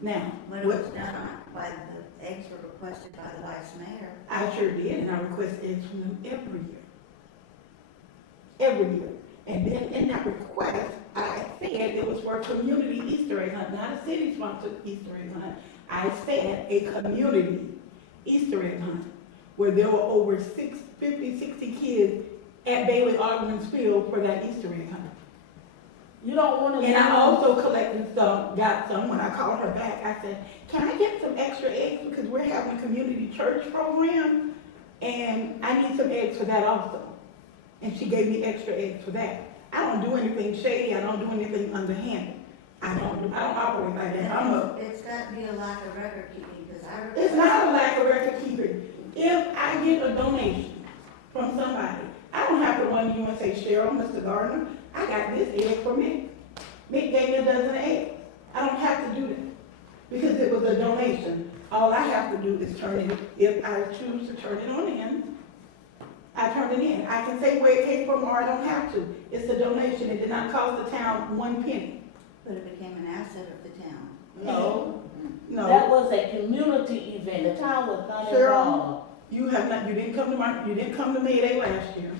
Now, But it was done by, the eggs were requested by the vice mayor. I sure did, and I request eggs from them every year. Every year. And then in that request, I said it was for a community Easter egg hunt, not a city-sponsored Easter egg hunt. I said a community Easter egg hunt, where there were over 50, 60 kids at Bailey Augman's Field for that Easter egg hunt. You don't wanna. And I also collected some, got some, when I called her back, I said, can I get some extra eggs, because we're having a community church program, and I need some eggs for that also. And she gave me extra eggs for that. I don't do anything shady, I don't do anything underhanded. I don't operate like that. It's got to be a lack of record keeping, because It's not a lack of record keeping. If I get a donation from somebody, I don't have to run to you and say, Cheryl, Mr. Garner, I got this egg for Mick. Mick gave me a dozen eggs. I don't have to do that, because it was a donation. All I have to do is turn it, if I choose to turn it on in, I turn it in. I can say where it came from, or I don't have to. It's a donation. It did not cost the town 1 penny. But it became an asset of the town. No, No. that was a community event, the town was not Cheryl, involved. you didn't come to May Day last year.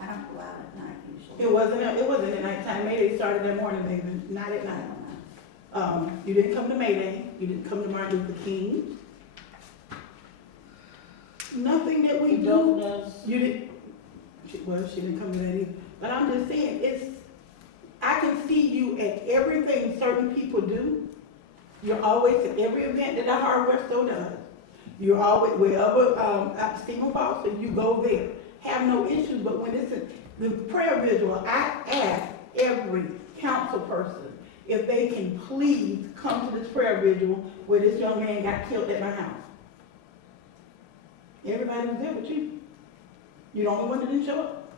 I don't go out at night usually. It wasn't at nighttime. May Day started that morning, baby, not at night. You didn't come to May Day. You didn't come to Martin Luther King. Nothing that we do. You didn't. Well, she didn't come to that either. But I'm just saying, I can see you at everything certain people do. You're always at every event that the hardware store does. You're always, wherever, at Stephen Foster, you go there. Have no issues, but when it's the prayer visual, I ask every council person if they can please come to this prayer visual where this young man got killed at my house. Everybody was there but you. You're the only one that didn't show up.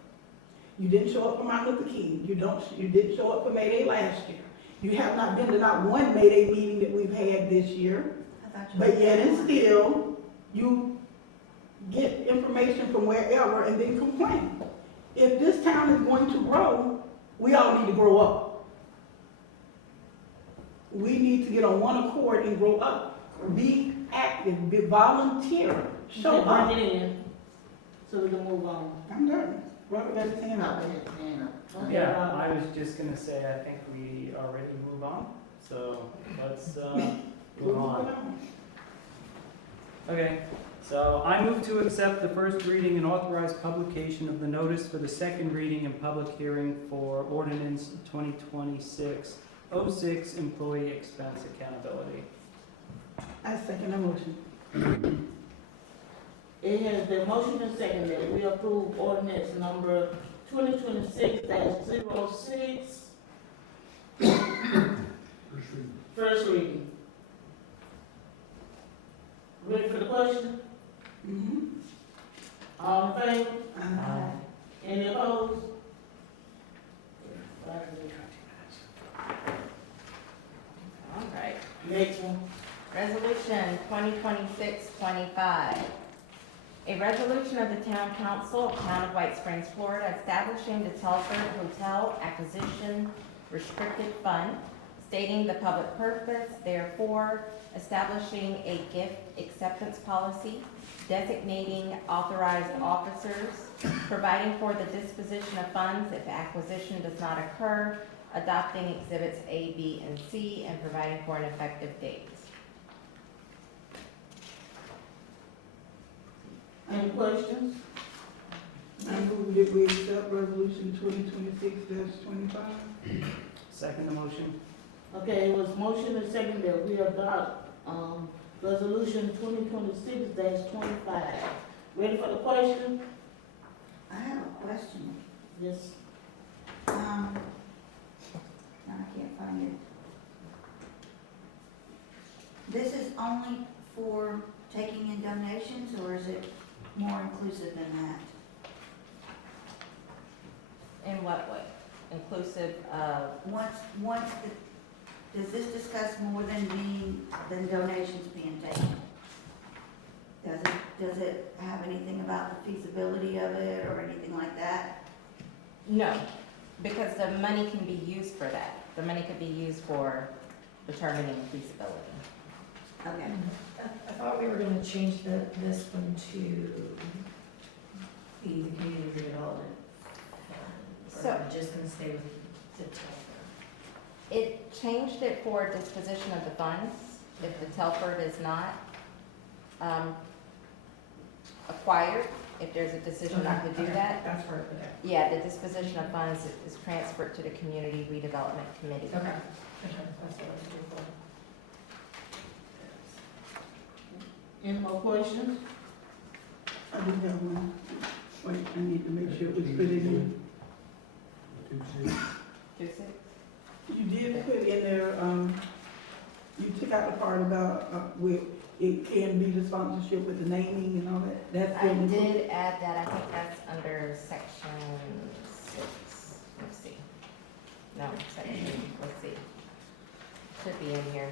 You didn't show up for Martin Luther King. You didn't show up for May Day last year. You have not been to not one May Day meeting that we've had this year. But yet and still, you get information from wherever and then complain. If this town is going to grow, we all need to grow up. We need to get on one accord and grow up. Be active, be volunteer, show up. Bring it in, so we can move on. I'm done. Robert got his hand up. Yeah, I was just gonna say, I think we are ready to move on, so let's move on. Okay, So I move to accept the first reading and authorize publication of the notice for the second reading and public hearing for Ordinance 2026-06, Employee Expense Accountability. I second the motion. It has been motioned and seconded that we approve ordinance number 2026-06. First reading. Ready for the question? Mm-hmm. All in favor? Aye. Any opposed? All right. Next one. Resolution 2026-25. A resolution of the Town Council of Town of White Springs, Florida, establishing the Telford Hotel Acquisition Restricted Fund, stating the public purpose, therefore, establishing a gift acceptance policy, designating authorized officers, providing for the disposition of funds if acquisition does not occur, adopting exhibits A, B, and C, and providing for an effective date. Any questions? I move that we accept resolution 2026-25. Second the motion. Okay, it was motion and second that we adopt, resolution 2026-25. Ready for the question? I have a question. Yes. No, I can't find it. This is only for taking in donations, or is it more inclusive than that? In what way? Inclusive of, Does this discuss more than donations being taken? Does it have anything about the feasibility of it or anything like that? no, because the money can be used for that. The money could be used for determining feasibility. Okay. I thought we were gonna change this one to be the community redevelopment fund. So- Or are we just gonna stay with the Telford? It changed it for disposition of the funds, if the Telford is not acquired, if there's a decision not to do Okay, that. That's where, okay. Yeah, the disposition of funds is transferred to the Community Redevelopment Committee. Okay, that's what I was looking for. Any more questions? I do have one. Wait, I need to make sure it was put in. 2-6? You did put in there, you took out the part about, where it can be the sponsorship with the naming and all that. That's I in the- did add that, I think that's under section 6. Let's see. No, let's see. Should be in here.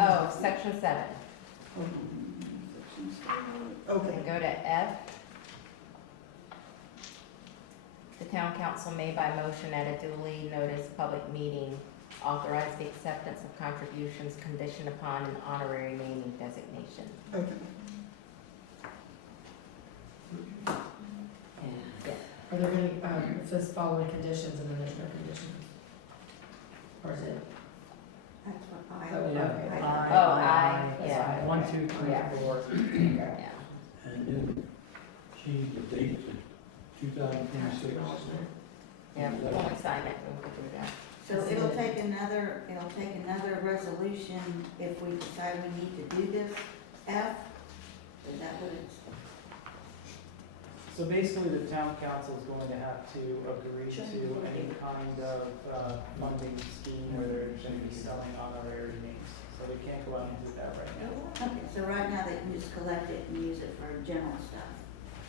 Oh, section 7. Okay. And go to F. The town council may by motion at a duly noticed public meeting authorize the acceptance of contributions conditioned upon an honorary naming designation. Okay. Are there gonna, it says following conditions and then there's no conditions? Or is it? That's what I. Oh, yeah. I- Oh, aye, That's yeah. fine. 1, 2, 3, Yeah. 4. Yeah. And then change the date to 2026. Yeah, we won't sign it, we can do that. So it'll take another resolution if we decide we need to do this, F? Is that what it's? So basically, the town council is going to have to agree to any kind of funding scheme where they're going to be selling honorary names. So they can't go out and do that right now. Okay, so right now they can just collect it and use it for general stuff.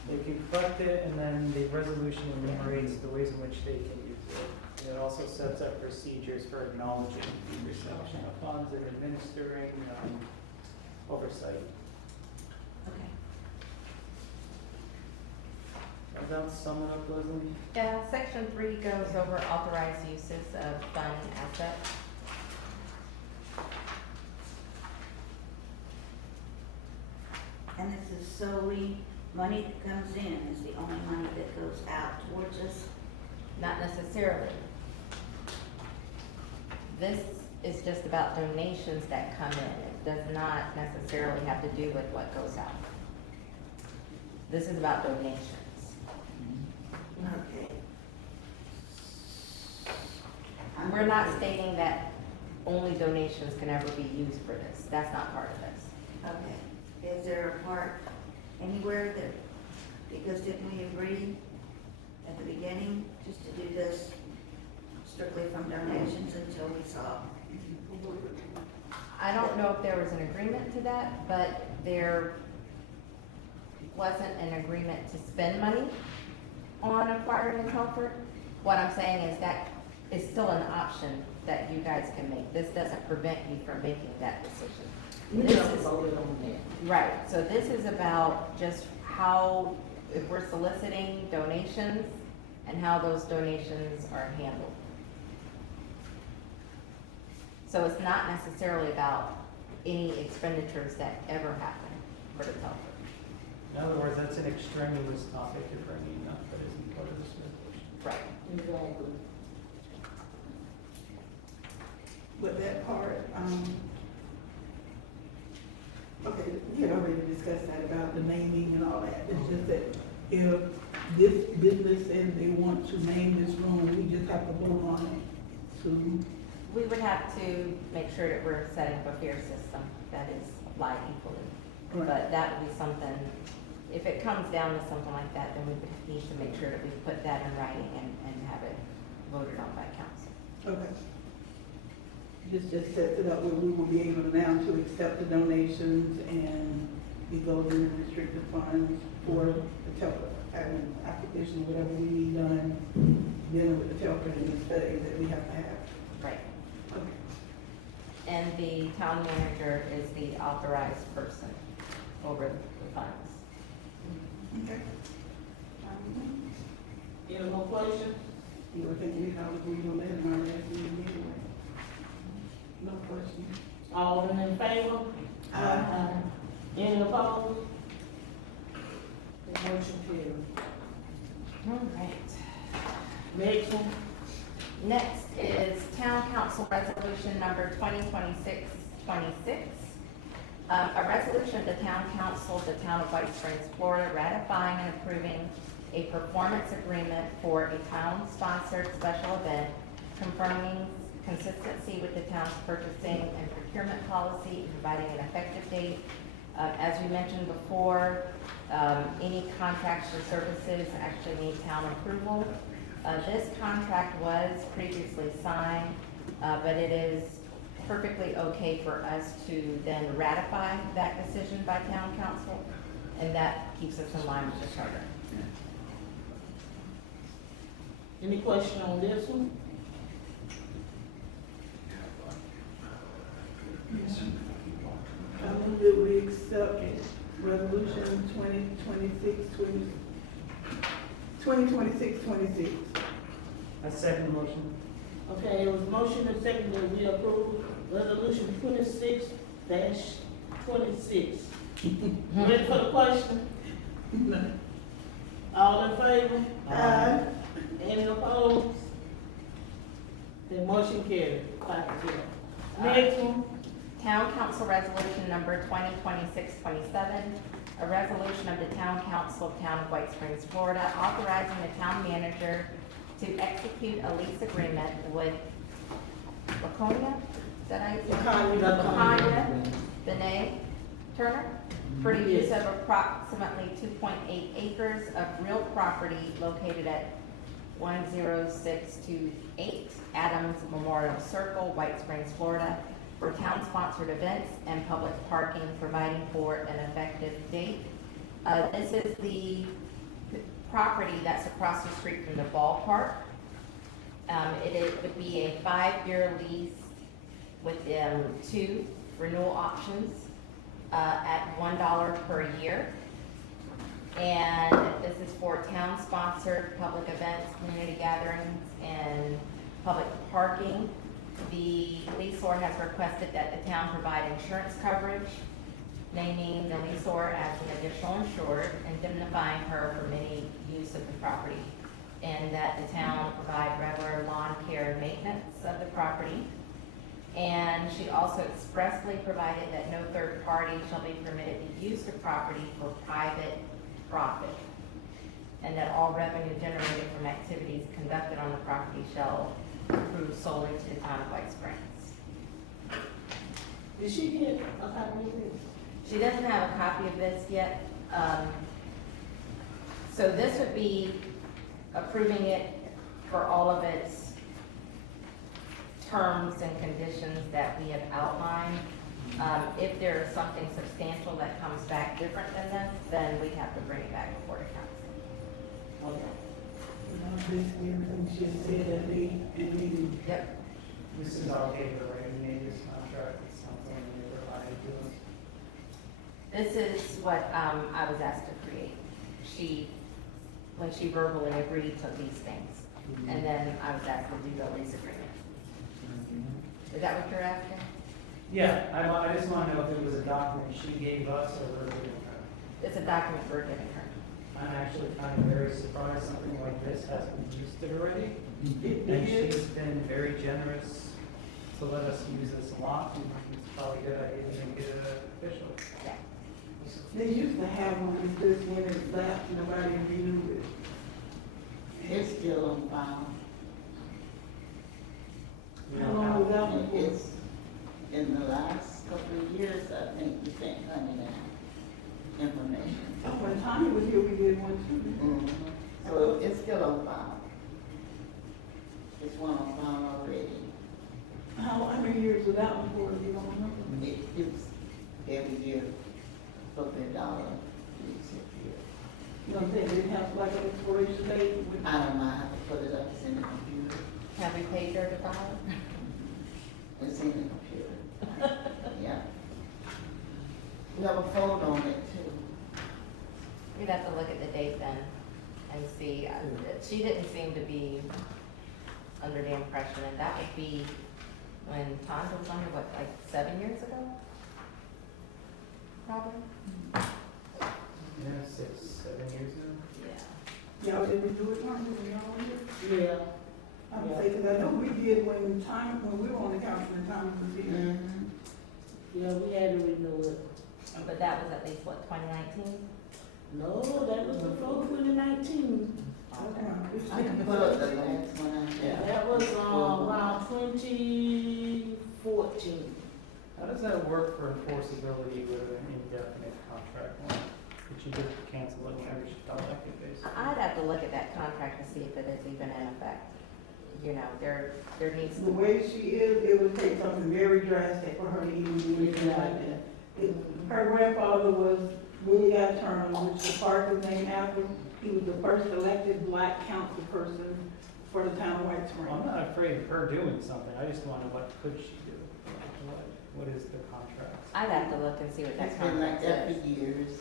They can collect it, and then the resolution enumerates the ways in which they can use it. And it also sets up procedures for acknowledging the reception of funds and administering oversight. Okay. Does that sum it up, Leslie? Yeah, section 3 goes over authorized uses of fund assets. And this is solely money that comes in, is the only money that goes out towards us? Not necessarily. This is just about donations that come in. It does not necessarily have to do with what goes out. This is about donations. Okay. We're not stating that only donations can ever be used for this. That's not part of this. Okay, is there a part anywhere that, because didn't we agree at the beginning just to do this strictly from donations until we saw? I don't know if there was an agreement to that, but there wasn't an agreement to spend money on acquiring a comfort. What I'm saying is that is still an option that you guys can make. This doesn't prevent you from making that decision. We This never is- voted on that. Right, so this is about just how, if we're soliciting donations and how those donations are handled. So it's not necessarily about any expenditures that ever happen for the Telford. In other words, that's an extraneous topic to bring in, that isn't part of this resolution. Right. Exactly. But that part, okay, we had already discussed that about the naming and all that. It's just that if this business says they want to name this room, we just have to vote on it to, We would have to make sure that we're setting up a fair system that is applied equally. Right. But that would be something, if it comes down to something like that, then we would need to make sure that we put that in writing and have it voted on by council. okay. This just sets it up where we will be able now to accept the donations and it goes in the restricted funds for the Telford, having application, whatever we need done, dealing with the Telford and the studies that we have to have. Right. Okay. And the town manager is the authorized person over the funds. Okay. Any more questions? You know, I think we have agreed on that in our last meeting anyway. No question. All in favor? Aye. Any opposed? The motion carries. All right. Next one. Next is Town Council Resolution Number 2026-26. A resolution of the Town Council of the Town of White Springs, Florida, ratifying and approving a performance agreement for a town-sponsored special event, confirming consistency with the town's purchasing and procurement policy, and providing an effective date. As we mentioned before, any contracts or services actually need town approval. This contract was previously signed, but it is perfectly okay for us to then ratify that decision by town council, and that keeps us in line with the charter. Any question on this one? I move that we accept resolution 2026-26. A second motion. Okay, it was motion and second that we approve resolution 26-26. Ready for the question? All in favor? Aye. Any opposed? The motion carried, 5-0. Next one. Town Council Resolution Number 2026-27, a resolution of the Town Council of Town of White Springs, Florida, authorizing the town manager to execute a lease agreement with Laconia, is that how you say it? Laconia, Benet Turner, for the use of approximately 2.8 acres of real property located at 10628 Adams Memorial Circle, White Springs, Florida, for town-sponsored events and public parking, providing for an effective date. This is the property that's across the street from the ballpark. It would be a 5-year lease with 2 renewal options at $1 per year. And this is for town-sponsored public events, community gatherings, and public parking. The leaseor has requested that the town provide insurance coverage, naming the leaseor as an additional insured, indemnifying her from any use of the property, and that the town provide regular lawn care and maintenance of the property. And she also expressly provided that no third party shall be permitted to use the property for private profit, and that all revenue generated from activities conducted on the property shall accrue solely to the town of White Springs. Did she get a copy of this? She doesn't have a copy of this yet. So this would be approving it for all of its terms and conditions that we have outlined. If there is something substantial that comes back different than this, then we have to bring it back before the council. Basically, everything she said that they didn't. Yep. This is all gave the right name, this contract, it's something they provided to us. This is what I was asked to create. When she verbally agreed to these things. And then I was asked to do the lease agreement. Is that what you're asking? Yeah, I just want to know if it was a document she gave us or we're giving her. It's a document we're giving her. I'm actually kind of very surprised something like this has been used already. And she's been very generous to let us use this a lot. It's probably a good idea to make it official. Yeah. They used to have one, it's just when it lapsed, nobody renewed it. It's still on file. How long was that one for? It's, in the last couple of years, I think we sent honey that information. Oh, when Tommy was here, we did one too. Mhm. So it's still on file. It's one on file already. How many years was that one for, you don't remember? It's every year, $1 dollar. You know what I'm saying, they have like an expiration date with. I don't know how to put it up, it's in the computer. Have we paid her to file it? It's in the computer. Yeah. We have a phone on it too. We'd have to look at the date then and see. She didn't seem to be under the impression, and that would be when Tonja was on here, what, like 7 years ago? Probably? Yeah, 6, 7 years ago. Yeah. Y'all didn't do it, Tommy, when y'all were here? Yeah. I would say, cause I know we did when we were on the council and Tommy was here. Mhm. Yeah, we had to renew it. But that was at least, what, 2019? No, that was before 2019. I can pull up the last one I had. That was around 2014. How does that work for enforceability with an indefinite contract one? Could you just cancel it whenever she felt like it, basically? I'd have to look at that contract to see if it is even in effect. You know, there needs The to, way she is, it would take something very drastic for her to even do anything like that. Her grandfather was Willie Turner, which the park is named after. He was the first elected black council person for the town of White Well, I'm Springs. not afraid of her doing something, I just wonder what could she do? What is the contract? I'd have to look and see what that It's been like contract that says. for years.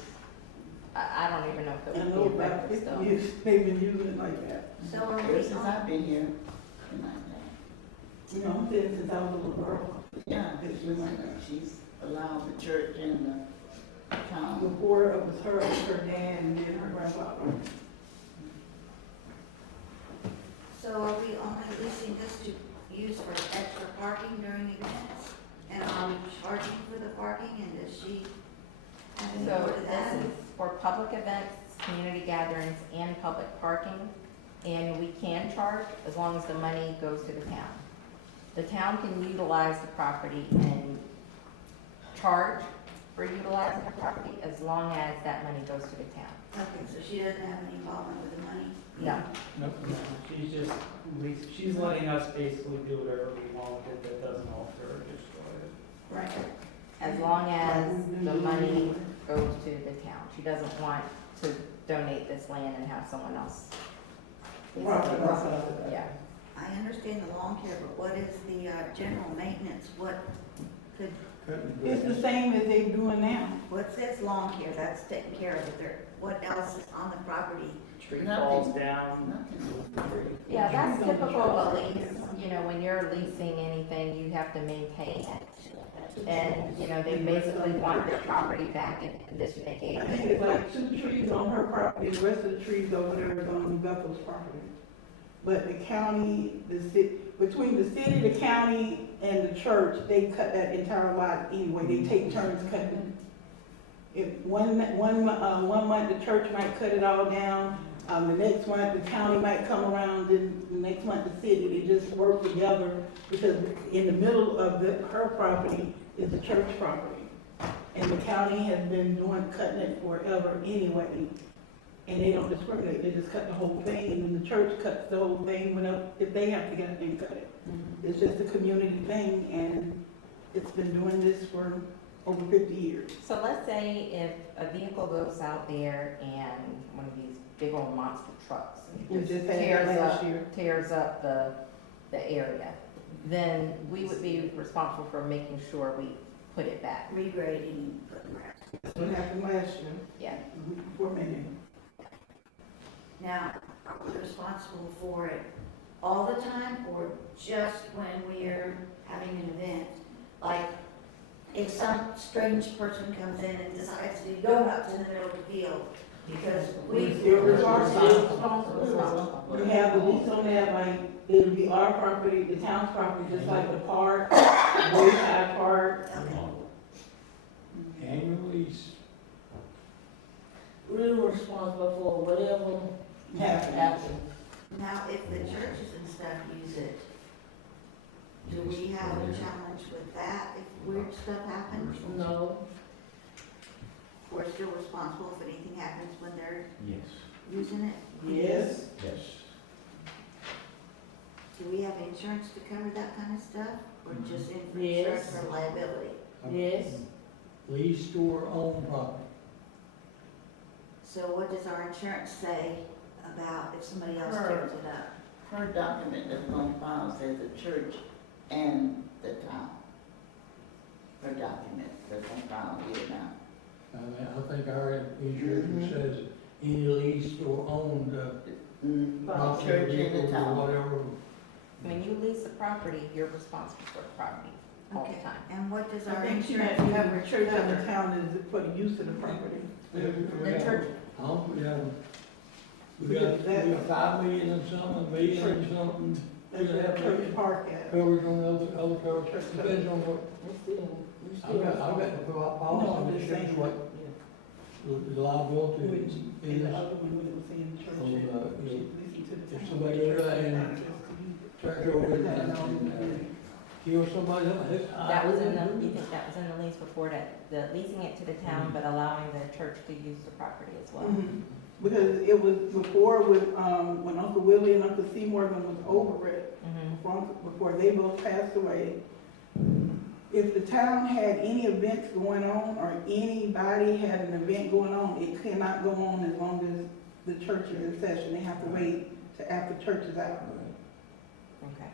I don't even know if it I would know be about effective 50 still. years, they've been using it like that. So are Ever we since on, I've been here, been like that. You know, I'm saying since I was a little girl. Yeah, she's allowed the church and the town. Before it was her dad, and then her grandfather. so are we only leasing this to use for extra parking during events? And are we charging for the parking, and does she have any So part of that? this is for public events, community gatherings, and public parking. And we can charge as long as the money goes to the town. The town can utilize the property and charge for utilizing the property as long as that money goes to the town. Okay, so she doesn't have any involvement with the money? No. Nope, no, she's just, she's letting us basically do whatever we want with it that doesn't alter or destroy it. Right. As long as the money goes to the town. She doesn't want to donate this land and have someone else. basically- Yeah. I understand the lawn care, but what is the general maintenance? What could, It's the same as they doing now. what says lawn care? That's taken care of. What else is on the property? Tree Nothing. falls down. Nothing. Yeah, that's typical of a lease. You know, when you're leasing anything, you have to maintain it. And, you know, they basically want the property back in condition they gave I think it. it's like 2 trees on her property, the rest of the trees over there is on Bethel's property. But the county, the city, between the city, the county, and the church, they cut that entire lot anyway, they take turns cutting. If one month the church might cut it all down, the next month the county might come around, then the next month the city, they just work together, because in the middle of her property is the church property. And the county has been cutting it forever anyway, and they don't discriminate, they just cut the whole thing, and then the church cuts the whole thing if they have to get it and cut it. It's just a community thing, and it's been doing this for over 50 years. So let's say if a vehicle goes out there and one of these big old monster trucks We just had tears that last up, year. tears up the area, then we would be responsible for making sure we put it back. Regrading, putting grass. That's what happened last year, Yeah. before many. Now, are we responsible for it all the time, or just when we're having an event? Like, if some strange person comes in and decides to go up to the middle of the field, because We're we're responsible. We have the lease on that, like, it'll be our property, the town's property, just like the park, Wayside Park. Annual lease. We're responsible for whatever happens. Now, if the churches and stuff use it, do we have a challenge with that if weird stuff happens? No, We're still responsible if anything happens when they're Yes. using it? yes, Yes. Do we have insurance to cover that kind of stuff, or just insurance Yes. for liability? yes. Leased or owned property. So what does our insurance say about if somebody else Her. tears it up? Her document that's on file says the church and the town. Her document that's on file here now. I think our insurance says any leased or owned, By the property, church and the vehicles or town. whatever. When you lease a property, you're responsible for the property all Okay, the time. and what does I our think she insurance meant cover? the church and the town is for the use of the property. We The have- church. we got 5 million and something, $1 million and something. That's where the church park at. Covers on the other covers, Church depends on what, I've got to fill out No, policy I'm that just shows saying. what the liability Which, is. and the other one, when it was saying church, Oh, listen to the if town. somebody Church goes out has and access to you. Tractor over and kill somebody else. That was in the, you think that was in the lease before that, the leasing it to the town, but allowing the church to use the property as well. Mhm. Because it was before with, when Uncle Willie and Uncle Seymour was over it, before they both passed away. If the town had any events going on, or anybody had an event going on, it cannot go on as long as the church is in session. They have to wait till after church is out, Okay.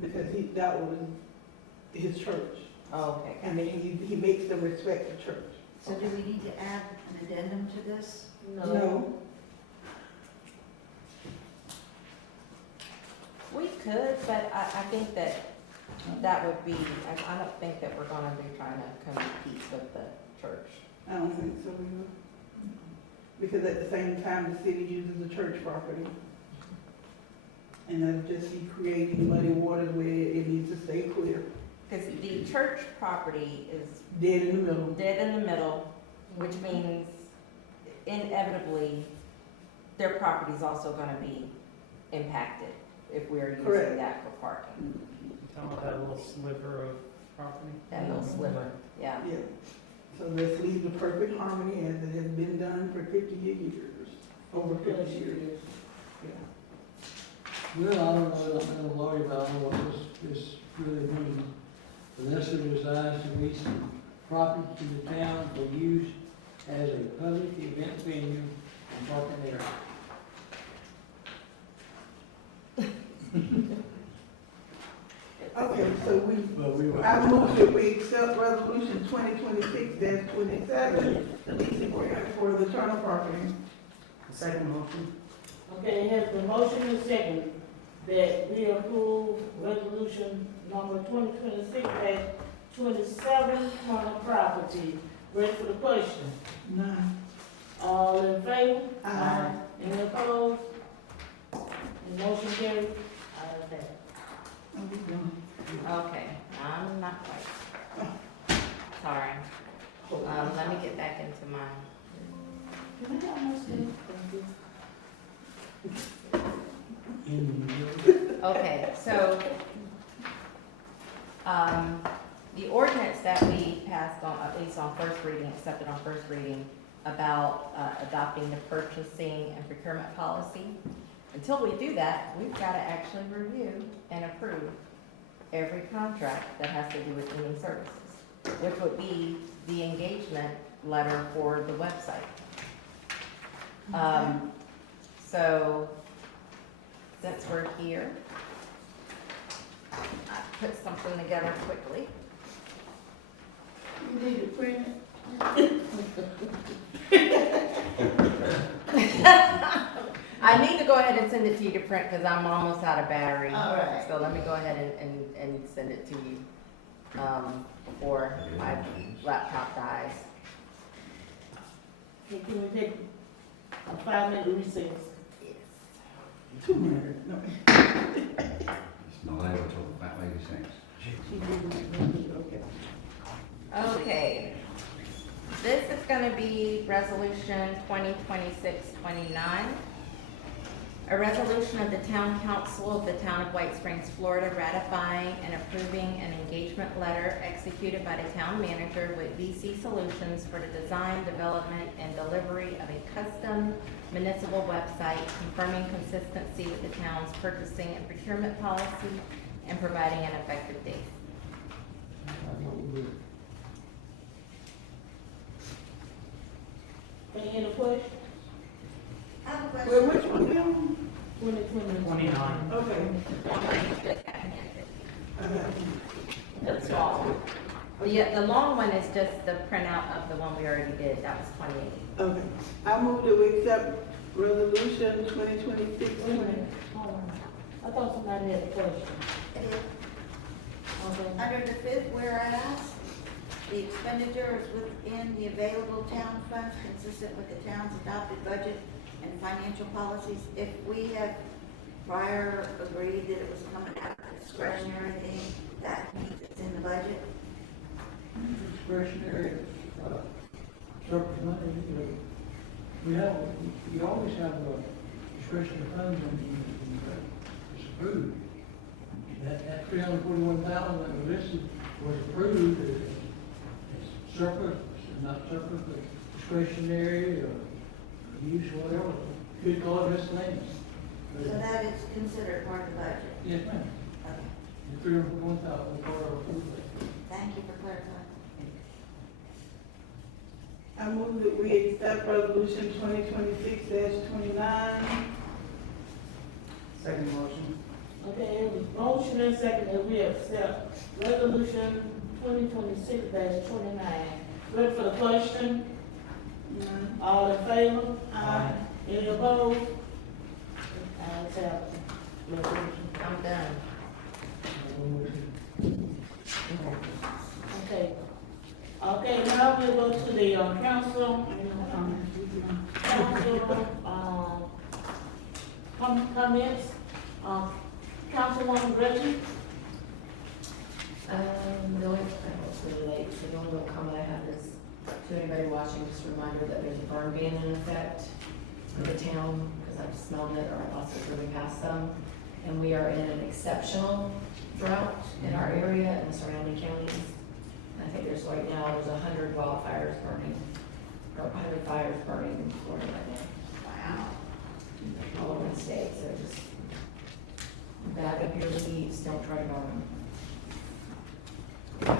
because that was his church. Oh, okay. And then he makes them respect the church. So do we need to add an addendum to this? No, We could, but I think that would be, I don't think that we're gonna be trying to compete with the church. I don't think so either. Because at the same time, the city uses the church property. And that'll just be creating muddy waters where it needs to stay clear. Because the church property is Dead in the middle. dead in the middle, which means inevitably, their property's also gonna be impacted if we're using Correct. that for parking. Tell them that little sliver of property. That little sliver, yeah. Yeah. So let's leave the perfect harmony as it has been done for 50 years, over 50 years. Yeah. Well, I don't know, I'm not a lawyer, but I don't know what this really means. The lessor decides to lease property to the town for use as a public event venue and parking area. Okay, so But we were. I move that we accept resolution 2026-27, the leasing grant for the Turner property. Second motion? Okay, it has been motion and second that we approve resolution number 2026-27 on the property. Ready for the question? None. All in favor? Aye. Any opposed? And motion carried? Ayes have it. Okay, I'm not quite. Sorry. Let me get back into my, Can I have my stuff? okay, so, the ordinance that we passed on, at least on first reading, accepted on first reading, about adopting the purchasing and procurement policy. Until we do that, we've got to actually review and approve every contract that has to do with human services, which would be the engagement letter for the website. So, since we're here, I put something together quickly. You need to print it? I need to go ahead and send it to you to print because I'm almost out of battery. All right. So let me go ahead and send it to you, before my laptop dies. Okay, can we take a 5-minute recess? Yes. 2 minutes, no. It's not able to talk about lady things. Okay. This is gonna be resolution 2026-29. A resolution of the Town Council of the Town of White Springs, Florida, ratifying and approving an engagement letter executed by the town manager with VC Solutions for the design, development, and delivery of a custom municipal website confirming consistency with the town's purchasing and procurement policy and providing an effective date. Any other questions? I have a Well, question. which one we on? 2020. 29. Okay. That's small. The long one is just the printout of the one we already did, that was 28. Okay. I move that we accept resolution 2026. Wait a minute, hold on. I thought somebody had a question. Okay. Under the fifth whereas, the expenditure is within the available town funds consistent with the town's adopted budget and financial policies. If we have prior agreed that it was coming out of discretionary thing, that means it's in the budget. Discretionary, surplus money, we always have discretionary funds and it's approved. That 341,000 that was listed was approved as surplus, not surplus, but discretionary or use, whatever, could call it miscellaneous. So that is considered part of the budget. Yes, ma'am. Okay. The 341,000 for approval. Thank you for clarifying. I move that we accept resolution 2026-29. Second motion. Okay, it was motion and second that we accept resolution 2026-29. Ready for the question? None. All in favor? Aye. Any opposed? Ayes have it. Resolution. I'm done. Okay. Okay, now we'll go to the council, comments. Councilwoman Gretchen? The only, I know it's really late, so the only real comment I have is to anybody watching, just a reminder that there's a burn ban in effect in the town, because I've smelled it, or I've also driven past some. And we are in an exceptional drought in our area and the surrounding counties. And I think there's right now, there's 100 wildfires burning, or 100 fires burning in Florida right now. Wow. All over the state, so just bag up your leaves, don't try to burn them. 20.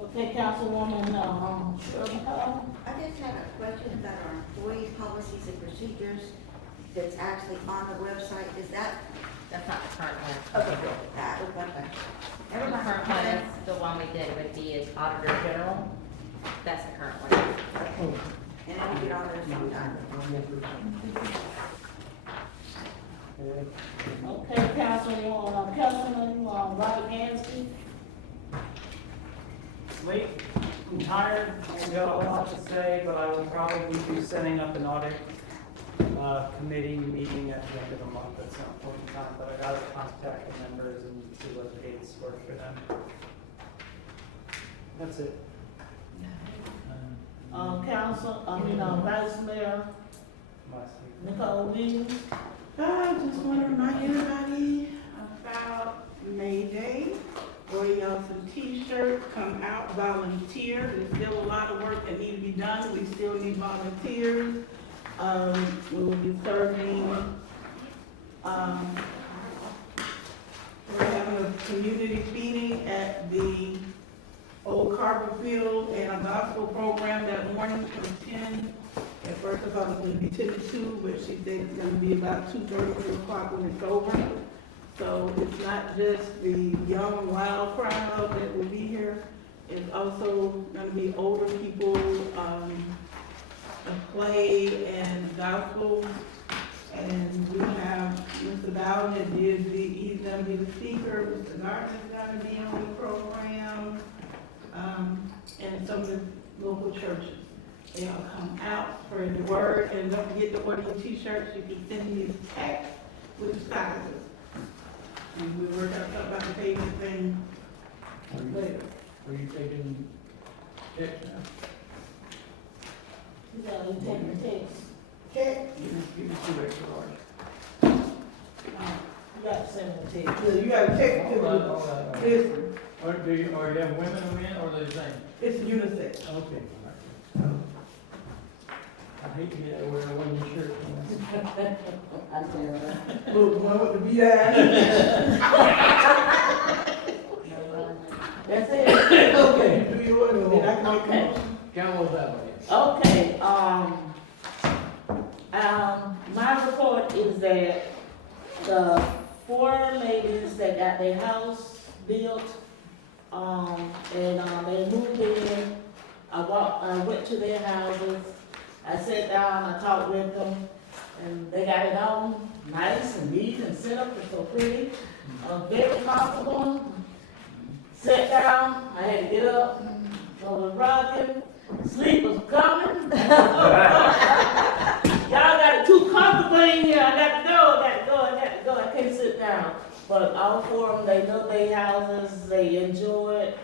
Okay, Councilwoman, Shirley. I just have a question about our employee policies and procedures that's actually on the website. Is that, That's not the current one. okay, good. That was my question. The current one is the one we did with the Auditor General. That's the current one. And then we get on there sometime. Okay, Councilman, Robert Gamsby. Late, I'm tired, I got a lot to say, but I will probably be setting up an audit committee meeting at the end of the month at some point in time, but I gotta contact the members and see what dates work for them. That's it. Vice Mayor Last week. Nicole Lee. I just want to remind everybody about May Day. Order y'all some t-shirts, come out, volunteer. There's still a lot of work that needs to be done. We still need volunteers. We will be serving, we're having a community feeding at the Old Carver Field and a gospel program that morning from 10. At first I thought it was going to be 10 to 2, but she said it's going to be about 2:30, 3 o'clock when it's over. So it's not just the young, wild crowd that will be here. It's also going to be older people, a play and gospel. And we have Mr. Dowd that he's going to be the speaker. Mr. Garner is going to be on the program. And some of the local churches. They all come out, spread the word, and don't forget to order your t-shirts. You can send me a text with the sizes. And we'll work out something about the payment thing later. Are you taking checks now? You gotta take the text. Check. Give me 2 extra large. You gotta send the text. Yeah, you gotta check to All right. listen. Or do you have women or men, or are they the same? It's unisex. Okay. I hate to get that wear one of your shirts. I tell Look, one with the behind. That's it. Okay, do your order, then I can make a Okay. motion. Count those that way. Okay, my report is that the 4 ladies that got their house built, they moved in. I went to their houses, I sat down, I talked with them, and they got it all nice and neat and set up, it's so pretty, very comfortable. Sat down, I had to get up, I was rocking, sleep was coming. Y'all got it too comfortable in here, I got to go, I can't sit down. But all 4 of them, they know their houses, they enjoy it.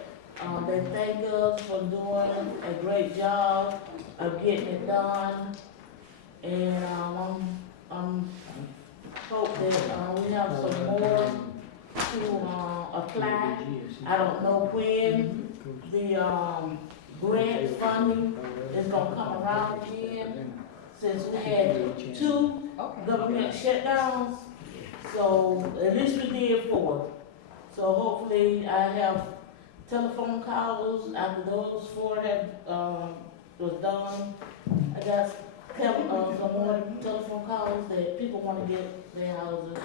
They thank us for doing a great job of getting it done. And I'm hope that we have some more to apply. I don't know when the grant funding is gonna come around again, since we had 2 government shutdowns. So at least we did 4. So hopefully I have telephone calls after those 4 have was done. I got some more telephone calls that people want to get their houses.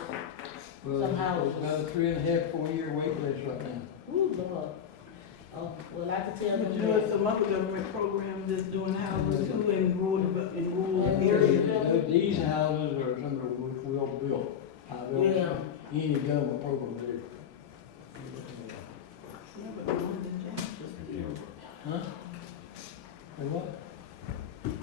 Well, Some houses. it's about a 3.5, 4-year wait list right now. Ooh, Lord. Oh, well, I can tell But them you know, that. some other government programs that's doing houses too in rural areas. These houses are some of the most well built. Yeah. Any government program do. Huh? Say what?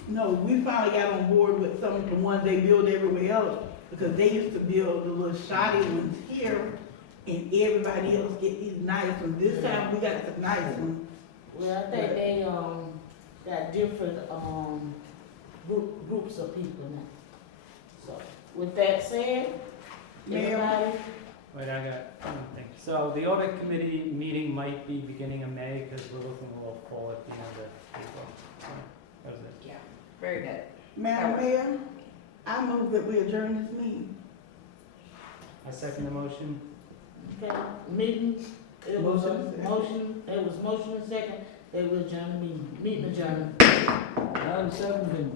No, we finally got on board with some of the ones they build everywhere else, because they used to build the little shoddy ones here, and everybody else get these nice ones. This time, we got some nice ones. Well, I think they, got different, groups of people now. So, with that said, Mayor? everybody, Wait, I got one thing. So the audit committee meeting might be beginning of May, because we're looking a little full at the end of April. So, that was it. Very good. Madam Mayor, I move that we adjourn this meeting. I second the motion. okay, meeting, it was a Motion. motion, it was motion and second, they will adjourn the meeting, meeting adjourned. 9/7 been